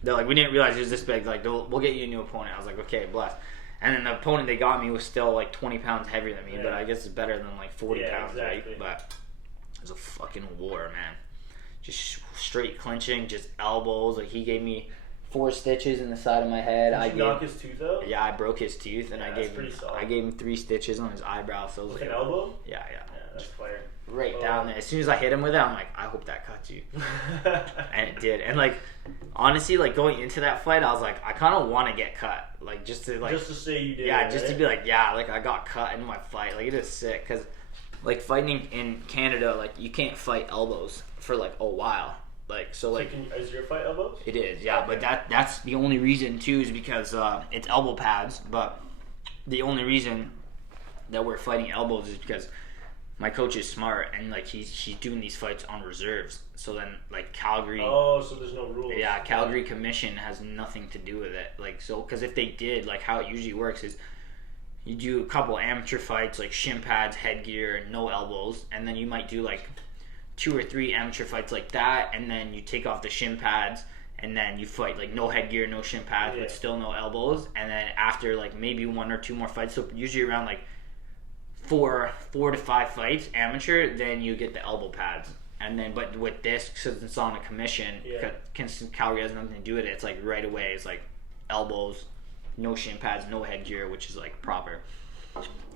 They're like, we didn't realize he was this big. Like, we'll get you a new opponent. I was like, okay, bless. And then the opponent they got me was still like 20 pounds heavier than me, but I guess it's better than like 40 pounds, exactly. Right? But it was a fucking war, man. Just straight clinching, just elbows. Like he gave me 4 stitches in the side of my head. Did you knock his tooth out? Yeah, I broke his tooth, and I gave him 3 stitches on his eyebrow. So with an elbow? Yeah. That's fire. Right down there. As soon as I hit him with it, I'm like, I hope that cuts you. And it did. And like, honestly, like going into that fight, I was like, I kind of want to get cut, like just to say you did. Yeah, just to be like, yeah, like I got cut in my fight. Like it is sick because. Like fighting in Canada, like you can't fight elbows for like a while. Like so, like is your fight elbows? It is, yeah. Okay. But that's the only reason too is because it's elbow pads. But the only reason that we're fighting elbows is because my coach is smart and like she's doing these fights on reserves. So then like Calgary. Oh, so there's no rules. Yeah, Calgary Commission has nothing to do with it. Like so, because if they did, like how it usually works is. You do a couple amateur fights like shin pads, headgear, and no elbows, and then you might do like 2 or 3 amateur fights like that, and then you take off the shin pads, and then you fight like no headgear, no shin pads, but still no elbows, and then after like maybe 1 or 2 more fights, so usually around like 4 to 5 fights amateur, then you get the elbow pads, and then but with this, since it's on a commission, Calgary has nothing to do with it. It's like right away, it's like elbows. No shin pads, no headgear, which is like proper.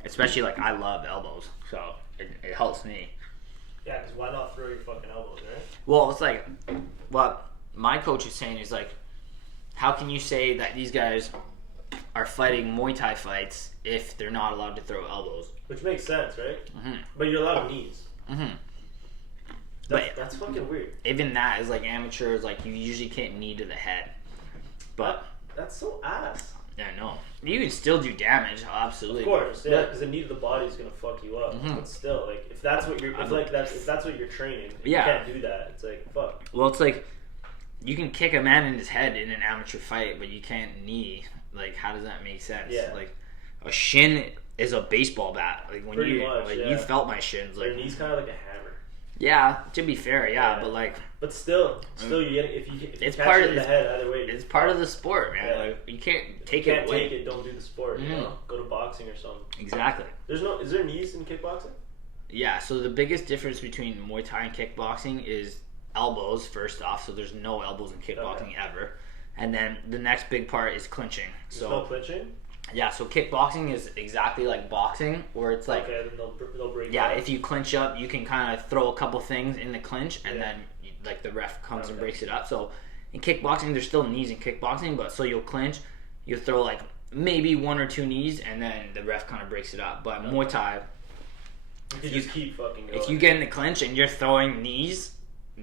Especially like I love elbows, so it helps me. Yeah, because why not throw your fucking elbows, right? Well, it's like what my coach is saying is like, how can you say that these guys are fighting Muay Thai fights if they're not allowed to throw elbows? Which makes sense, right? Mm-hmm. But you're allowed knees. Mm-hmm. That's fucking weird. Even that is like amateurs, like you usually can't knee to the head. But that's so ass. Yeah, I know. You can still do damage, absolutely. Of course, yeah, because the knee to the body is gonna fuck you up. Mm-hmm. But still, like if that's what you're, if that's what you're training, you can't do that. It's like fuck. Well, it's like you can kick a man in his head in an amateur fight, but you can't knee. Like, how does that make sense? Yeah. Like a shin is a baseball bat. Like when pretty much, you felt my shins. Like your knee's kind of like a hammer. Yeah, to be fair, but like. But still, you get if you it's catch part it of in the head either way. It's part of the sport, man. Yeah. Like you can't take it. Take it. Don't do the sport. Mm-hmm. You know, go to boxing or something. Exactly. Is there knees in kickboxing? Yeah. So the biggest difference between Muay Thai and kickboxing is elbows. First off, so there's no elbows in kickboxing ever, and then the next big part is clinching. There's no clinching. Yeah, so kickboxing is exactly like boxing, where it's like then they'll break. Yeah, if you clinch up, you can kind of throw a couple things in the clinch, and then like the ref comes and breaks it up. So in kickboxing, there's still knees in kickboxing, but so you'll clinch, you'll throw like maybe 1 or 2 knees, and then the ref kind of breaks it up. But Muay Thai, you just keep fucking going. If you get in the clinch and you're throwing knees,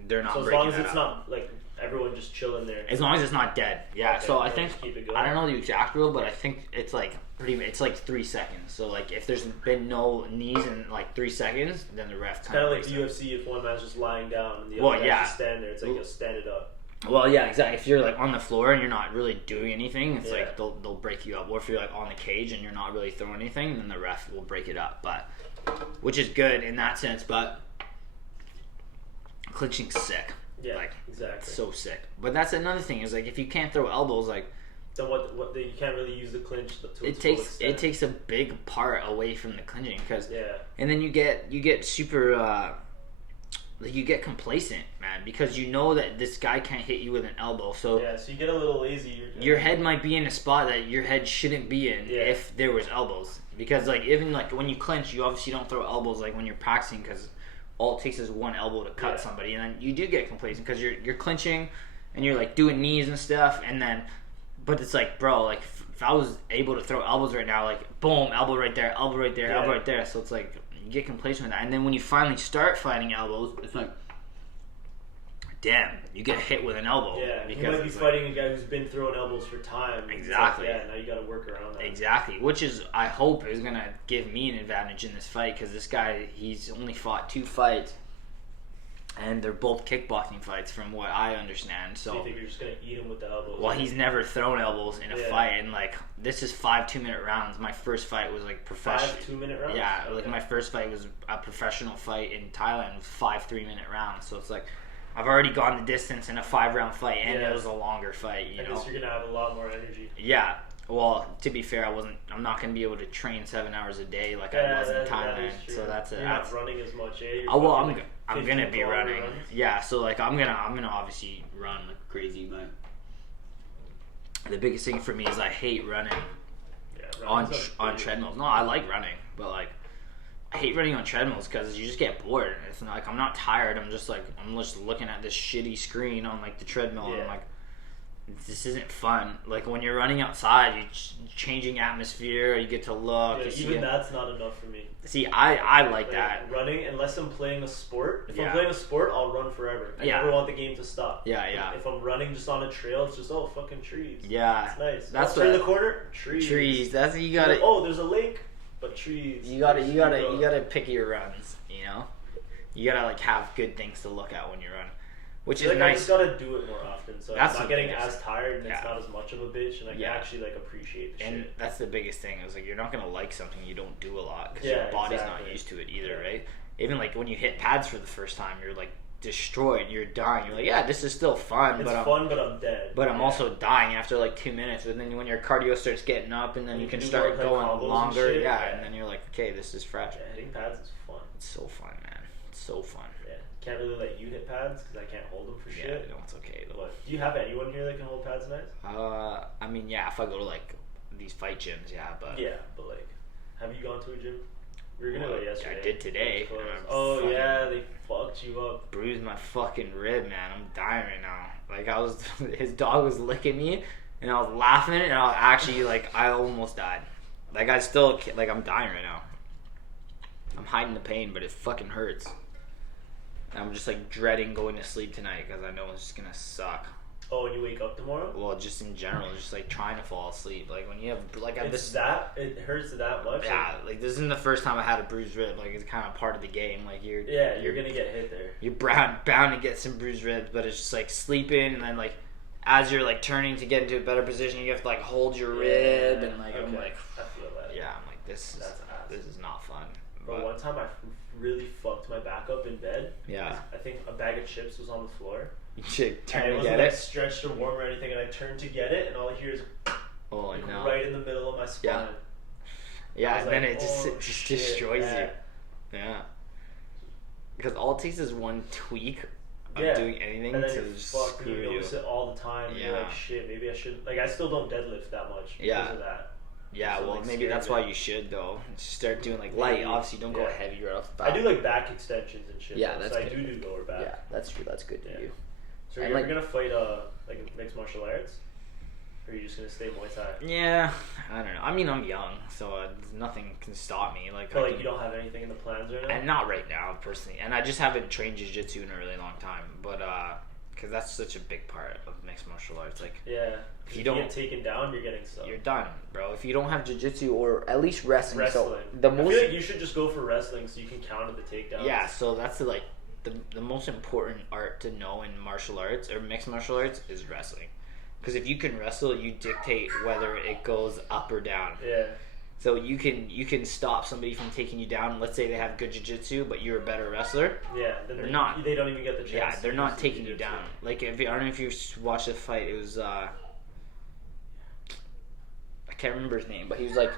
they're not. So as long as it's not like. Everyone just chilling there. As long as it's not dead. Yeah, okay, so I think, I don't know the exact rule, but I think it's like it's like 3 seconds. So like if there's been no knees in like 3 seconds, then the ref kind of like the UFC if one man's just lying down and the other guy's just stand there. It's like you'll stand it up. Well, yeah, exactly. If you're like on the floor and you're not really doing anything, it's like they'll break you up. Or if you're like on the cage and you're not really throwing anything, then the ref will break it up. But which is good in that sense, but clinching's sick. Yeah, like, exactly. So sick. But that's another thing is like if you can't throw elbows, like then what you can't really use the clinch to its full extent. It takes a big part away from the clinching Yeah. and then you get super you get complacent, man, because you know that this guy can't hit you with an elbow. So yeah, so you get a little lazy. Your head might be in a spot that your head shouldn't be in if there was elbows. Because like even like when you clinch, you obviously don't throw elbows like when you're practicing, because all it takes is one elbow to cut somebody, and then you do get complacent because you're clinching and you're like doing knees and stuff, and then but it's like, bro, like if I was able to throw elbows right now, like boom, elbow right there, elbow right there, elbow right there. So it's like you get complacent with that, and then when you finally start fighting elbows, it's like, damn, you get hit with an elbow. Yeah, you might be fighting a guy who's been throwing elbows for time. Exactly. Like, now you got to work around that. Exactly, which is, I hope, is going to give me an advantage in this fight, because this guy, he's only fought 2 fights, and they're both kickboxing fights from what I understand. So you think you're just going to eat him with the elbows? Well, he's never thrown elbows in a fight, and like, this is 5 2-minute rounds. My first fight was like professional. 5 2-minute rounds? Yeah, like my first fight was a professional fight in Thailand with 5 3-minute rounds. So it's like, I've already gone the distance in a 5-round fight, and it was a longer fight. You know, guess you're gonna have a lot more energy. Yeah. Well, to be fair, I'm not gonna be able to train 7 hours a day like I was in Thailand. So that's You're not running as much, eh? Well, I'm gonna be running. Runs. Yeah. So like I'm gonna obviously run like crazy, but the biggest thing for me is I hate running on treadmills. No, I like running, but like, I hate running on treadmills because you just get bored. It's not like I'm not tired. I'm just looking at this shitty screen on like the treadmill, and I'm like, this isn't fun. Like when you're running outside, you're changing atmosphere. You get to look. Yeah, even that's not enough for me. See, I like that. Running, unless I'm playing a sport. If I'm playing a sport, I'll run forever. I never want the game to stop. Yeah, yeah. If I'm running just on a trail, it's just fucking trees. Yeah, it's nice. That's turn the corner. Trees. Trees. That's you gotta. Oh, there's a lake. But trees. You gotta pick your runs. You know, you gotta like have good things to look at when you run, which is nice. I just gotta do it more often, so I'm not getting as tired, and it's not as much of a bitch, and I can actually like appreciate the shit. And that's the biggest thing. Is like you're not gonna like something you don't do a lot, because your body's not used to it either, right? Even like when you hit pads for the first time, you're like destroyed, you're dying. You're like, yeah, this is still fun, but I'm dead. But I'm also dying after like 2 minutes. And then when your cardio starts getting up, and then you can start going longer, and then you're like, okay, this is fresh. Yeah, hitting pads is fun. It's so fun, man. It's so fun. Yeah, can't really let you hit pads because I can't hold them for shit. Yeah, no, it's okay though. But do you have anyone here that can hold pads nice? I mean, yeah, if I go to like these fight gyms, but like, have you gone to a gym? We were gonna go yesterday. I did today. Oh yeah, they fucked you up. Bruised my fucking rib, man. I'm dying right now. Like his dog was licking me, and I was laughing, and I was actually like, I almost died. Like I'm dying right now. I'm hiding the pain, but it fucking hurts. And I'm just like dreading going to sleep tonight because I know it's just gonna suck. Oh, when you wake up tomorrow? Well, just in general, just like trying to fall asleep. Like when you have like it hurts that much. Yeah, like this isn't the first time I had a bruised rib. Like it's kind of part of the game. Like you're gonna get hit there. You're bound to get some bruised ribs, but it's just like sleeping, and then like as you're like turning to get into a better position, you have to like hold your rib, and like I'm like, I feel that. Yeah, I'm like this is not fun. But one time I really fucked my back up in bed. Yeah. I think a bag of chips was on the floor. You should turn to get it. It wasn't like stretched or warm or anything, and I turned to get it, and all I hear is right in the middle of my spine. Yeah, and then it just destroys you. Yeah. Because all it takes is one tweak of doing anything to just screw you. You notice it all the time. Yeah. You're like, shit, maybe I should. Like, I still don't deadlift that much because of that. Yeah, so, well, maybe that's why you should, though. Just start doing, like, light. Obviously, don't go heavy right off the bat. I do, like, back extensions and shit. Yeah, that's so good. I do lower back. Yeah, that's true. That's good to do. So you're going to fight, like, mixed martial arts? Or are you just going to stay Muay Thai? Yeah, I don't know. I mean, I'm young, so nothing can stop me. Like, but, you don't have anything in the plans right now? And not right now, personally. And I just haven't trained jiu-jitsu in a really long time. But, because that's such a big part of mixed martial arts. Like, if you don't get taken down, you're getting stuck. You're done, bro. If you don't have jiu-jitsu or at least wrestling. So I feel like you should just go for wrestling so you can counter the takedowns. Yeah, so that's the most important art to know in martial arts or mixed martial arts is wrestling. Because if you can wrestle, you dictate whether it goes up or down. Yeah. So you can stop somebody from taking you down. Let's say they have good jiu-jitsu, but you're a better wrestler. Yeah, then they don't even get the chance. Yeah, they're not taking you down. Like I don't know if you watched the fight. It was can't remember his name, but he was like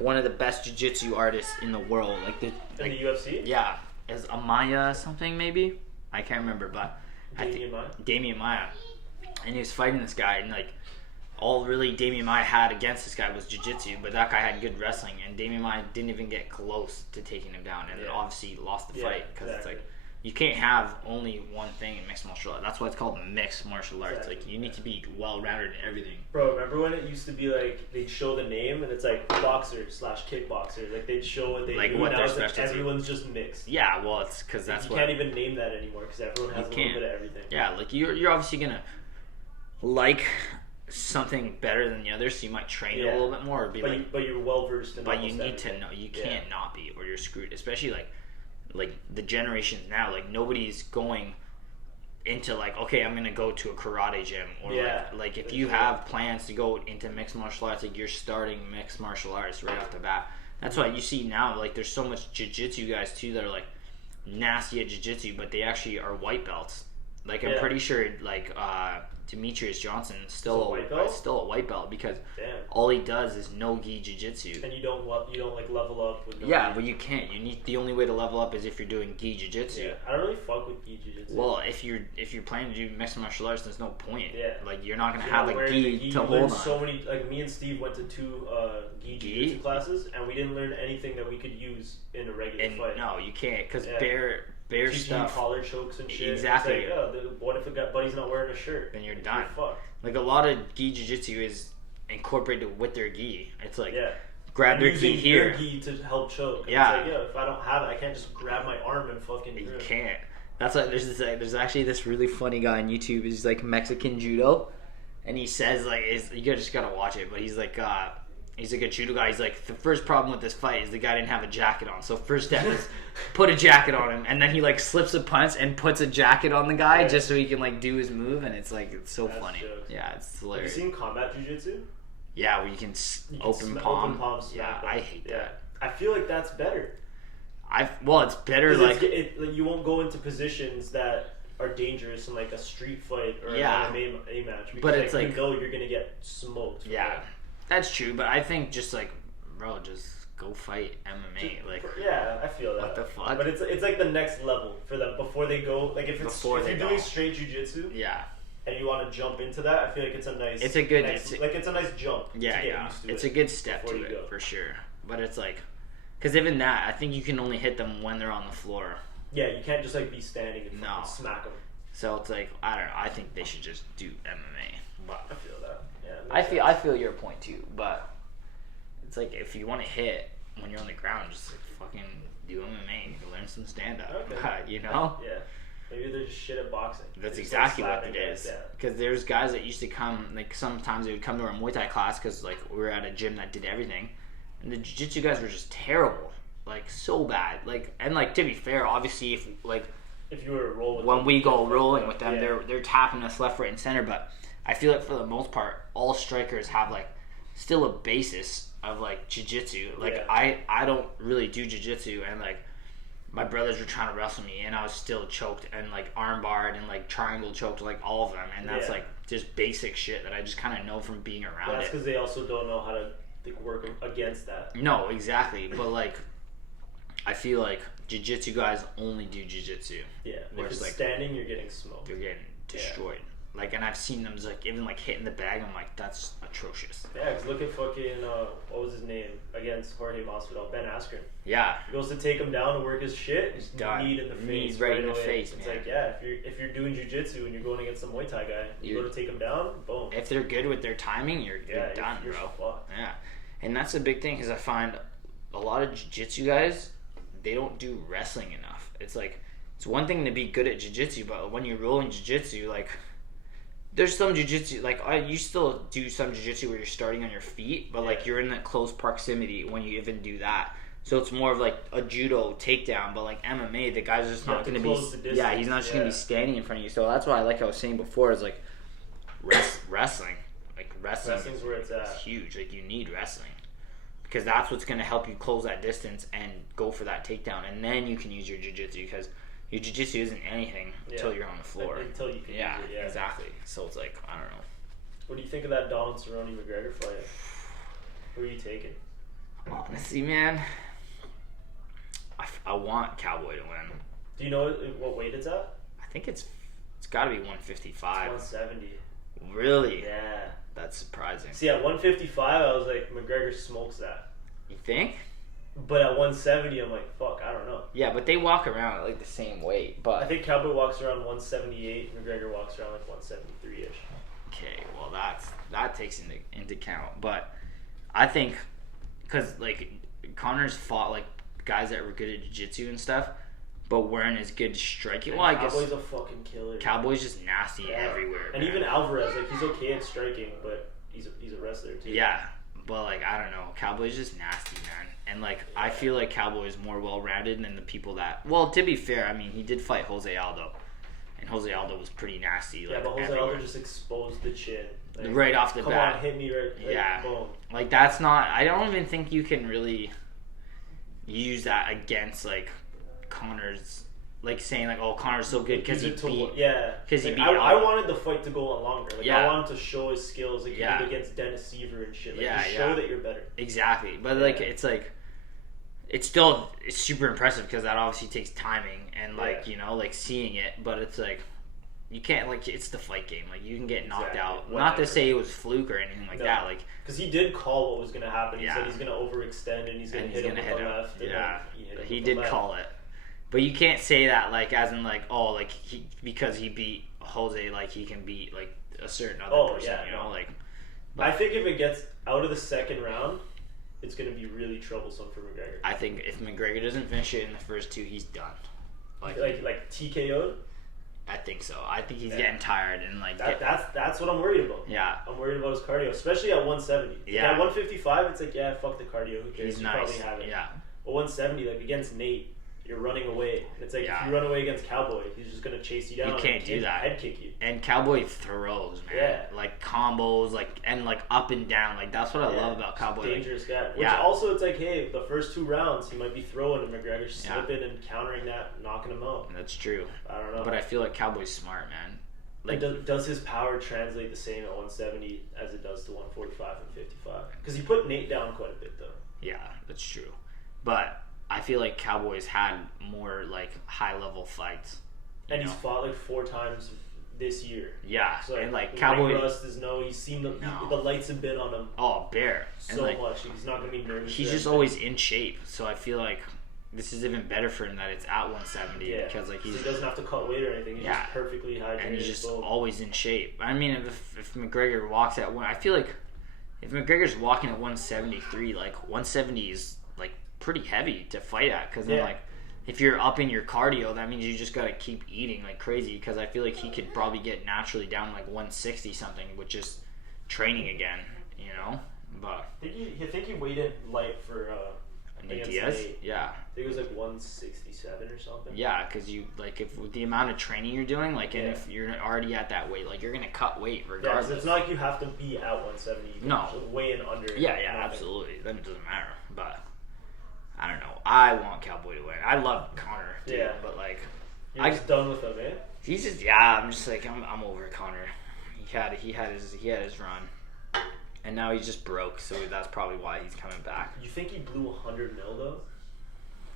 one of the best jiu-jitsu artists in the world. In the UFC? Yeah. Is Amaya something maybe? I can't remember, but Damian Maya. And he was fighting this guy, and like all really Damian Maya had against this guy was jiu-jitsu, but that guy had good wrestling, and Damian Maya didn't even get close to taking him down, and then obviously lost the fight because it's like you can't have only one thing in mixed martial arts. That's why it's called mixed martial arts. Like you need to be well-rounded in everything. Bro, remember when it used to be like they'd show the name and it's like boxer/kickboxer? Like they'd show what they do. What now it's like everyone's just mixed. Yeah, well, it's because that's you can't even name that anymore because everyone has a little bit of everything. Yeah, like you're obviously gonna like something better than the others, so you might train a little bit more. Or be but you're well versed in. But you need to know. You can't not be, or you're screwed. Especially like the generations now, like nobody's going into like, okay, I'm gonna go to a karate gym, or like if you have plans to go into mixed martial arts, like you're starting mixed martial arts right off the bat. That's why you see now, like there's so much jiu-jitsu guys too that are like nasty at jiu-jitsu, but they actually are white belts. Like I'm pretty sure like Demetrius Johnson still a white belt because all he does is no gi jiu-jitsu. And you don't like level up with no but you can't. You need the only way to level up is if you're doing gi jiu-jitsu. Yeah, I don't really fuck with gi jiu-jitsu. Well, if you're planning to do mixed martial arts, there's no point. Yeah, like you're not gonna have a gi to hold on. So many, like me and Steve went to 2 gi jiu-jitsu classes, and we didn't learn anything that we could use in a regular fight. No, you can't because bare stuff. Collar chokes and shit. Exactly. It's like, what if buddy's not wearing a shirt? Then you're done. You're fucked. Like a lot of gi jiu-jitsu is incorporated with their gi. It's like grab your gi here. Your gi to help choke. And yeah. It's like, if I don't have it, I can't just grab my arm and fucking. You can't. That's why there's actually this really funny guy on YouTube. He's like Mexican judo, and he says like you just gotta watch it. But he's like a judo guy. He's like, the first problem with this fight is the guy didn't have a jacket on. So first step is put a jacket on him, and then he like slips a punch and puts a jacket on the guy just so he can like do his move, and it's like it's so funny. Jokes. Yeah, it's hilarious. Have you seen combat jiu-jitsu? Yeah, where you can open palm. Yeah, I hate that. I feel like that's better. It's better like you won't go into positions that are dangerous in like a street fight or an MMA match. Because, but it's like you know you're gonna get smoked. Yeah. That's true, but I think just like, bro, just go fight MMA. Like, yeah, I feel that. What the fuck? But it's like the next level for them before they go. Like if you're doing straight jiu-jitsu, and you want to jump into that, I feel like it's a nice. It's a nice jump. Yeah, to get used to it's a good step to it for sure. But it's like, because even that, I think you can only hit them when they're on the floor. Yeah, you can't just like be standing and smack them. So it's like, I don't know. I think they should just do MMA. But I feel that. Yeah, I feel your point too, but it's like if you want to hit when you're on the ground, just like fucking do MMA. You can learn some stand up. Okay. You know? Yeah. Maybe they're just shit at boxing. That's exactly what it is. Because there's guys that used to come, like sometimes they would come to our Muay Thai class because like we were at a gym that did everything, and the jiu-jitsu guys were just terrible, like so bad. Like and like to be fair, obviously if you were to roll with when we go rolling with them, they're tapping us left, right, and center, but. I feel like for the most part, all strikers have like still a basis of like jiu-jitsu. Like I don't really do jiu-jitsu, and like my brothers were trying to wrestle me, and I was still choked and like arm barred and like triangle choked like all of them, and that's like just basic shit that I just kind of know from being around. That's because they also don't know how to work against that. No, exactly, but like I feel like jiu-jitsu guys only do jiu-jitsu. Yeah, because like standing, you're getting smoked. You're getting destroyed. Like, and I've seen them just, like, even, like, hitting the bag. I'm like, that's atrocious. Yeah, because look at fucking, what was his name? Against Jorge Masvidal, Ben Askren. Yeah. He goes to take him down to work his shit. He's done. Knee in the face. Knees right in the face, It's man. like, if you're doing jiu-jitsu and you're going against a Muay Thai guy, you go to take him down, boom. If they're good with their timing, you're done, you're bro. fucked. Yeah. And that's the big thing, because I find a lot of jiu-jitsu guys, they don't do wrestling enough. It's like, it's one thing to be good at jiu-jitsu, but when you're rolling jiu-jitsu, like... There's some jiu-jitsu, like, you still do some jiu-jitsu where you're starting on your feet, but, like, you're in that close proximity when you even do that. So it's more of, like, a judo takedown, but, like, MMA, the guy's just not going to be... Yeah, he's not just going to be standing in front of you. So that's why, like I was saying before, is, like, wrestling. Like, wrestling's where it's at. Huge. Like, you need wrestling. Because that's what's going to help you close that distance and go for that takedown. And then you can use your jiu-jitsu, because... Your jiu-jitsu isn't anything until you're on the floor. Until you can use it, exactly. So it's like, I don't know. What do you think of that Donald Cerrone McGregor fight? Who are you taking? Honestly, man, I want Cowboy to win. Do you know what weight it's at? I think it's got to be 155. 170. Really? Yeah. That's surprising. See, at 155, I was like, McGregor smokes that. You think? But at 170, I'm like, fuck, I don't know. Yeah, but they walk around at like the same weight. But I think Cowboy walks around 178. McGregor walks around like 173-ish. Okay, well that takes into account. But I think because like Connor's fought like guys that were good at jiu-jitsu and stuff, but weren't as good striking. Well, I guess Cowboy's a fucking killer. Cowboy's just nasty everywhere. And man. even Alvarez, like he's okay at striking, but he's a wrestler too. Yeah, but like I don't know, Cowboy's just nasty, man. And like I feel like Cowboy's more well-rounded than the people that. Well, to be fair, I mean he did fight Jose Aldo, and Jose Aldo was pretty nasty. Like, yeah, but Jose Aldo just exposed the chin. Like, right off the bat. Come on, hit me right. Like, yeah, boom. Like that's not. I don't even think you can really use that against like Connor's. Like saying like, oh, Connor's so good because he beat. Yeah. Because like, he beat. I wanted the fight to go on longer. Like yeah. I wanted to show his skills. Like he did against Dennis Seaver and shit. Like, just show that you're better. Exactly, but like it's like. It's super impressive because that obviously takes timing and like you know like seeing it, but it's like you can't like it's the fight game. Like you can get knocked out. Whatever. Not to say it was fluke or anything like that. Like because he did call what was going to happen. He said he's going to overextend and he's going to hit him with the left. Yeah, he did call it, but you can't say that like as in like oh like he because he beat Jose like he can beat like a certain other person. You know like. But I think if it gets out of the second round. It's going to be really troublesome for McGregor. I think if McGregor doesn't finish it in the first two, he's done. Like TKO'd? I think so. I think he's getting tired and like that's what I'm worried about. Yeah, I'm worried about his cardio, especially at 170. Yeah, at 155, it's like fuck the cardio. Who cares? He's nice. Probably have it. Yeah, but 170, like against Nate, you're running away. And it's like if you run away against Cowboy, he's just gonna chase you down. You can't do that. Head kick you. And Cowboy throws, man. Yeah. Like combos, like and like up and down. Like that's what I love about Cowboy. Dangerous guy. Which also it's like, hey, the first two rounds he might be throwing and McGregor slipping and countering that, knocking him out. That's true. I don't know. But I feel like Cowboy's smart, man. Like does his power translate the same at 170 as it does to 145 and 55? Because he put Nate down quite a bit though. Yeah, that's true. But I feel like Cowboy's had more like high level fights. And he's fought like 4 times this year. Yeah. So and like Cowboy rust is he's seen the lights have been on him. Oh, bare. So much. He's not gonna be nervous. He's just always in shape. So I feel like this is even better for him that it's at 170 because like he doesn't have to cut weight or anything. He's just perfectly hydrated. And he's just always in shape. I mean if McGregor walks at one, I feel like if McGregor's walking at 173, like 170 is like pretty heavy to fight at because then like if you're up in your cardio, that means you just gotta keep eating like crazy because I feel like he could probably get naturally down like 160 something with just training again, you know. But I think he weighed in light for Diaz? Yeah. I think it was like 167 or something. Yeah, because you like if with the amount of training you're doing, like, and if you're already at that weight, like you're gonna cut weight regardless. Yeah, it's not like you have to be at 170. You can weigh in under. Yeah, absolutely. Then it doesn't matter. But I don't know. I want Cowboy to win. I love Connor, too, but like, you're just done with him, eh? He's just I'm just like I'm over Connor. He had his run. And now he's just broke, so that's probably why he's coming back. You think he blew 100 mil though?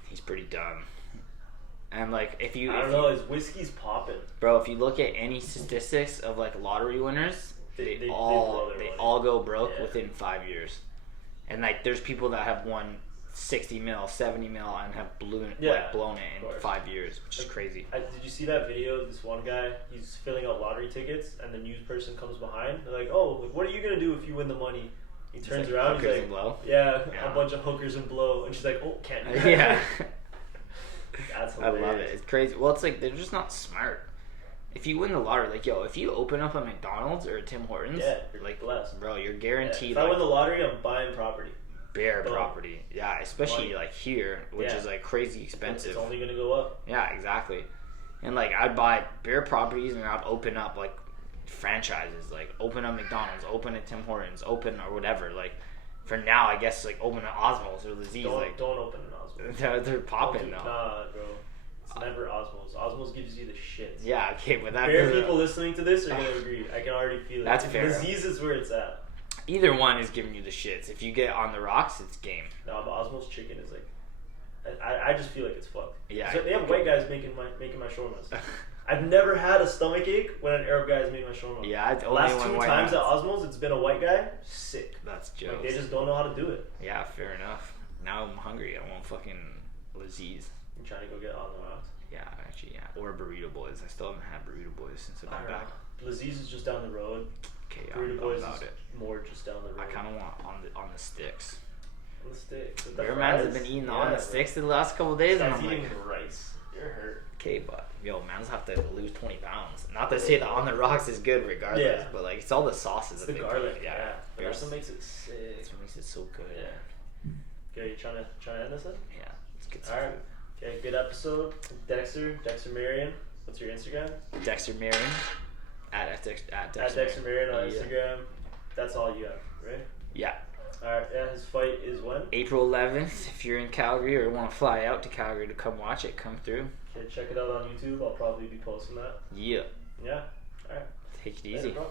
He's pretty dumb. And like, if you, I don't know, his whiskey's popping, bro. If you look at any statistics of like lottery winners, they all go broke within 5 years. And like, there's people that have won 60 mil, 70 mil, and have blown it in 5 years, which is crazy. Did you see that video of this one guy? He's filling out lottery tickets, and the news person comes behind. They're like, "Oh, like, what are you gonna do if you win the money?" He turns around, he's like, blow? Yeah, a bunch of hookers and blow. And she's like, "Oh, can't do that." Yeah. That's hilarious. I love it. It's crazy. Well, it's like they're just not smart. If you win the lottery, like, yo, if you open up a McDonald's or a Tim Hortons, you're like, blessed. Bro, you're guaranteed. If I win the lottery, I'm buying property. Bare property, especially like here, which is like crazy expensive. It's only gonna go up. Yeah, exactly. And like I'd buy bare properties and I'd open up like franchises, like open up McDonald's, open a Tim Hortons, open or whatever. Like for now, I guess like open an Osmos or Laziz. Don't open an Osmos. They're popping though. Nah, bro. It's never Osmos. Osmos gives you the shit. Yeah, okay, but that bare people listening to this are gonna agree. I can already feel it. That's fair. Laziz is where it's at. Either one is giving you the shits. If you get on the rocks, it's game. No, but Osmo's chicken is like, I just feel like it's fucked. Yeah. So they have white guys making my shawarmas. I've never had a stomach ache when an Arab guy has made my shawarma. Yeah, the last 2 times at Osmo's, it's been a white guy. Sick. That's jokes. Like, they just don't know how to do it. Yeah, fair enough. Now I'm hungry. I want fucking Laziz. You trying to go get on the rocks? Yeah, actually, yeah. Or Burrito Boys. I still haven't had Burrito Boys since I've been back. Laziz is just down the road. Okay, Burrito Boys about is it. More just down the road. I kind of want on the sticks. On the sticks. Your man's have been eating on the sticks the last couple of days, and I'm eating like, rice. You're hurt. Okay, but man's have to lose 20 pounds. Not to say that on the rocks is good regardless, but like it's all the sauces. It's the garlic. Yeah. But that's what makes it sick. That's what makes it so good. Yeah. Okay, you trying to end this then? Yeah. Let's get some food. Okay, good episode. Dexter Marion. What's your Instagram? Dexter Marion. At Dexter Marion on Instagram. That's all you have, right? Yeah. Alright, yeah, his fight is when? April 11th. If you're in Calgary or want to fly out to Calgary to come watch it, come through. Okay, check it out on YouTube. I'll probably be posting that. Yeah. Yeah. Alright. Take it easy. Later, bro.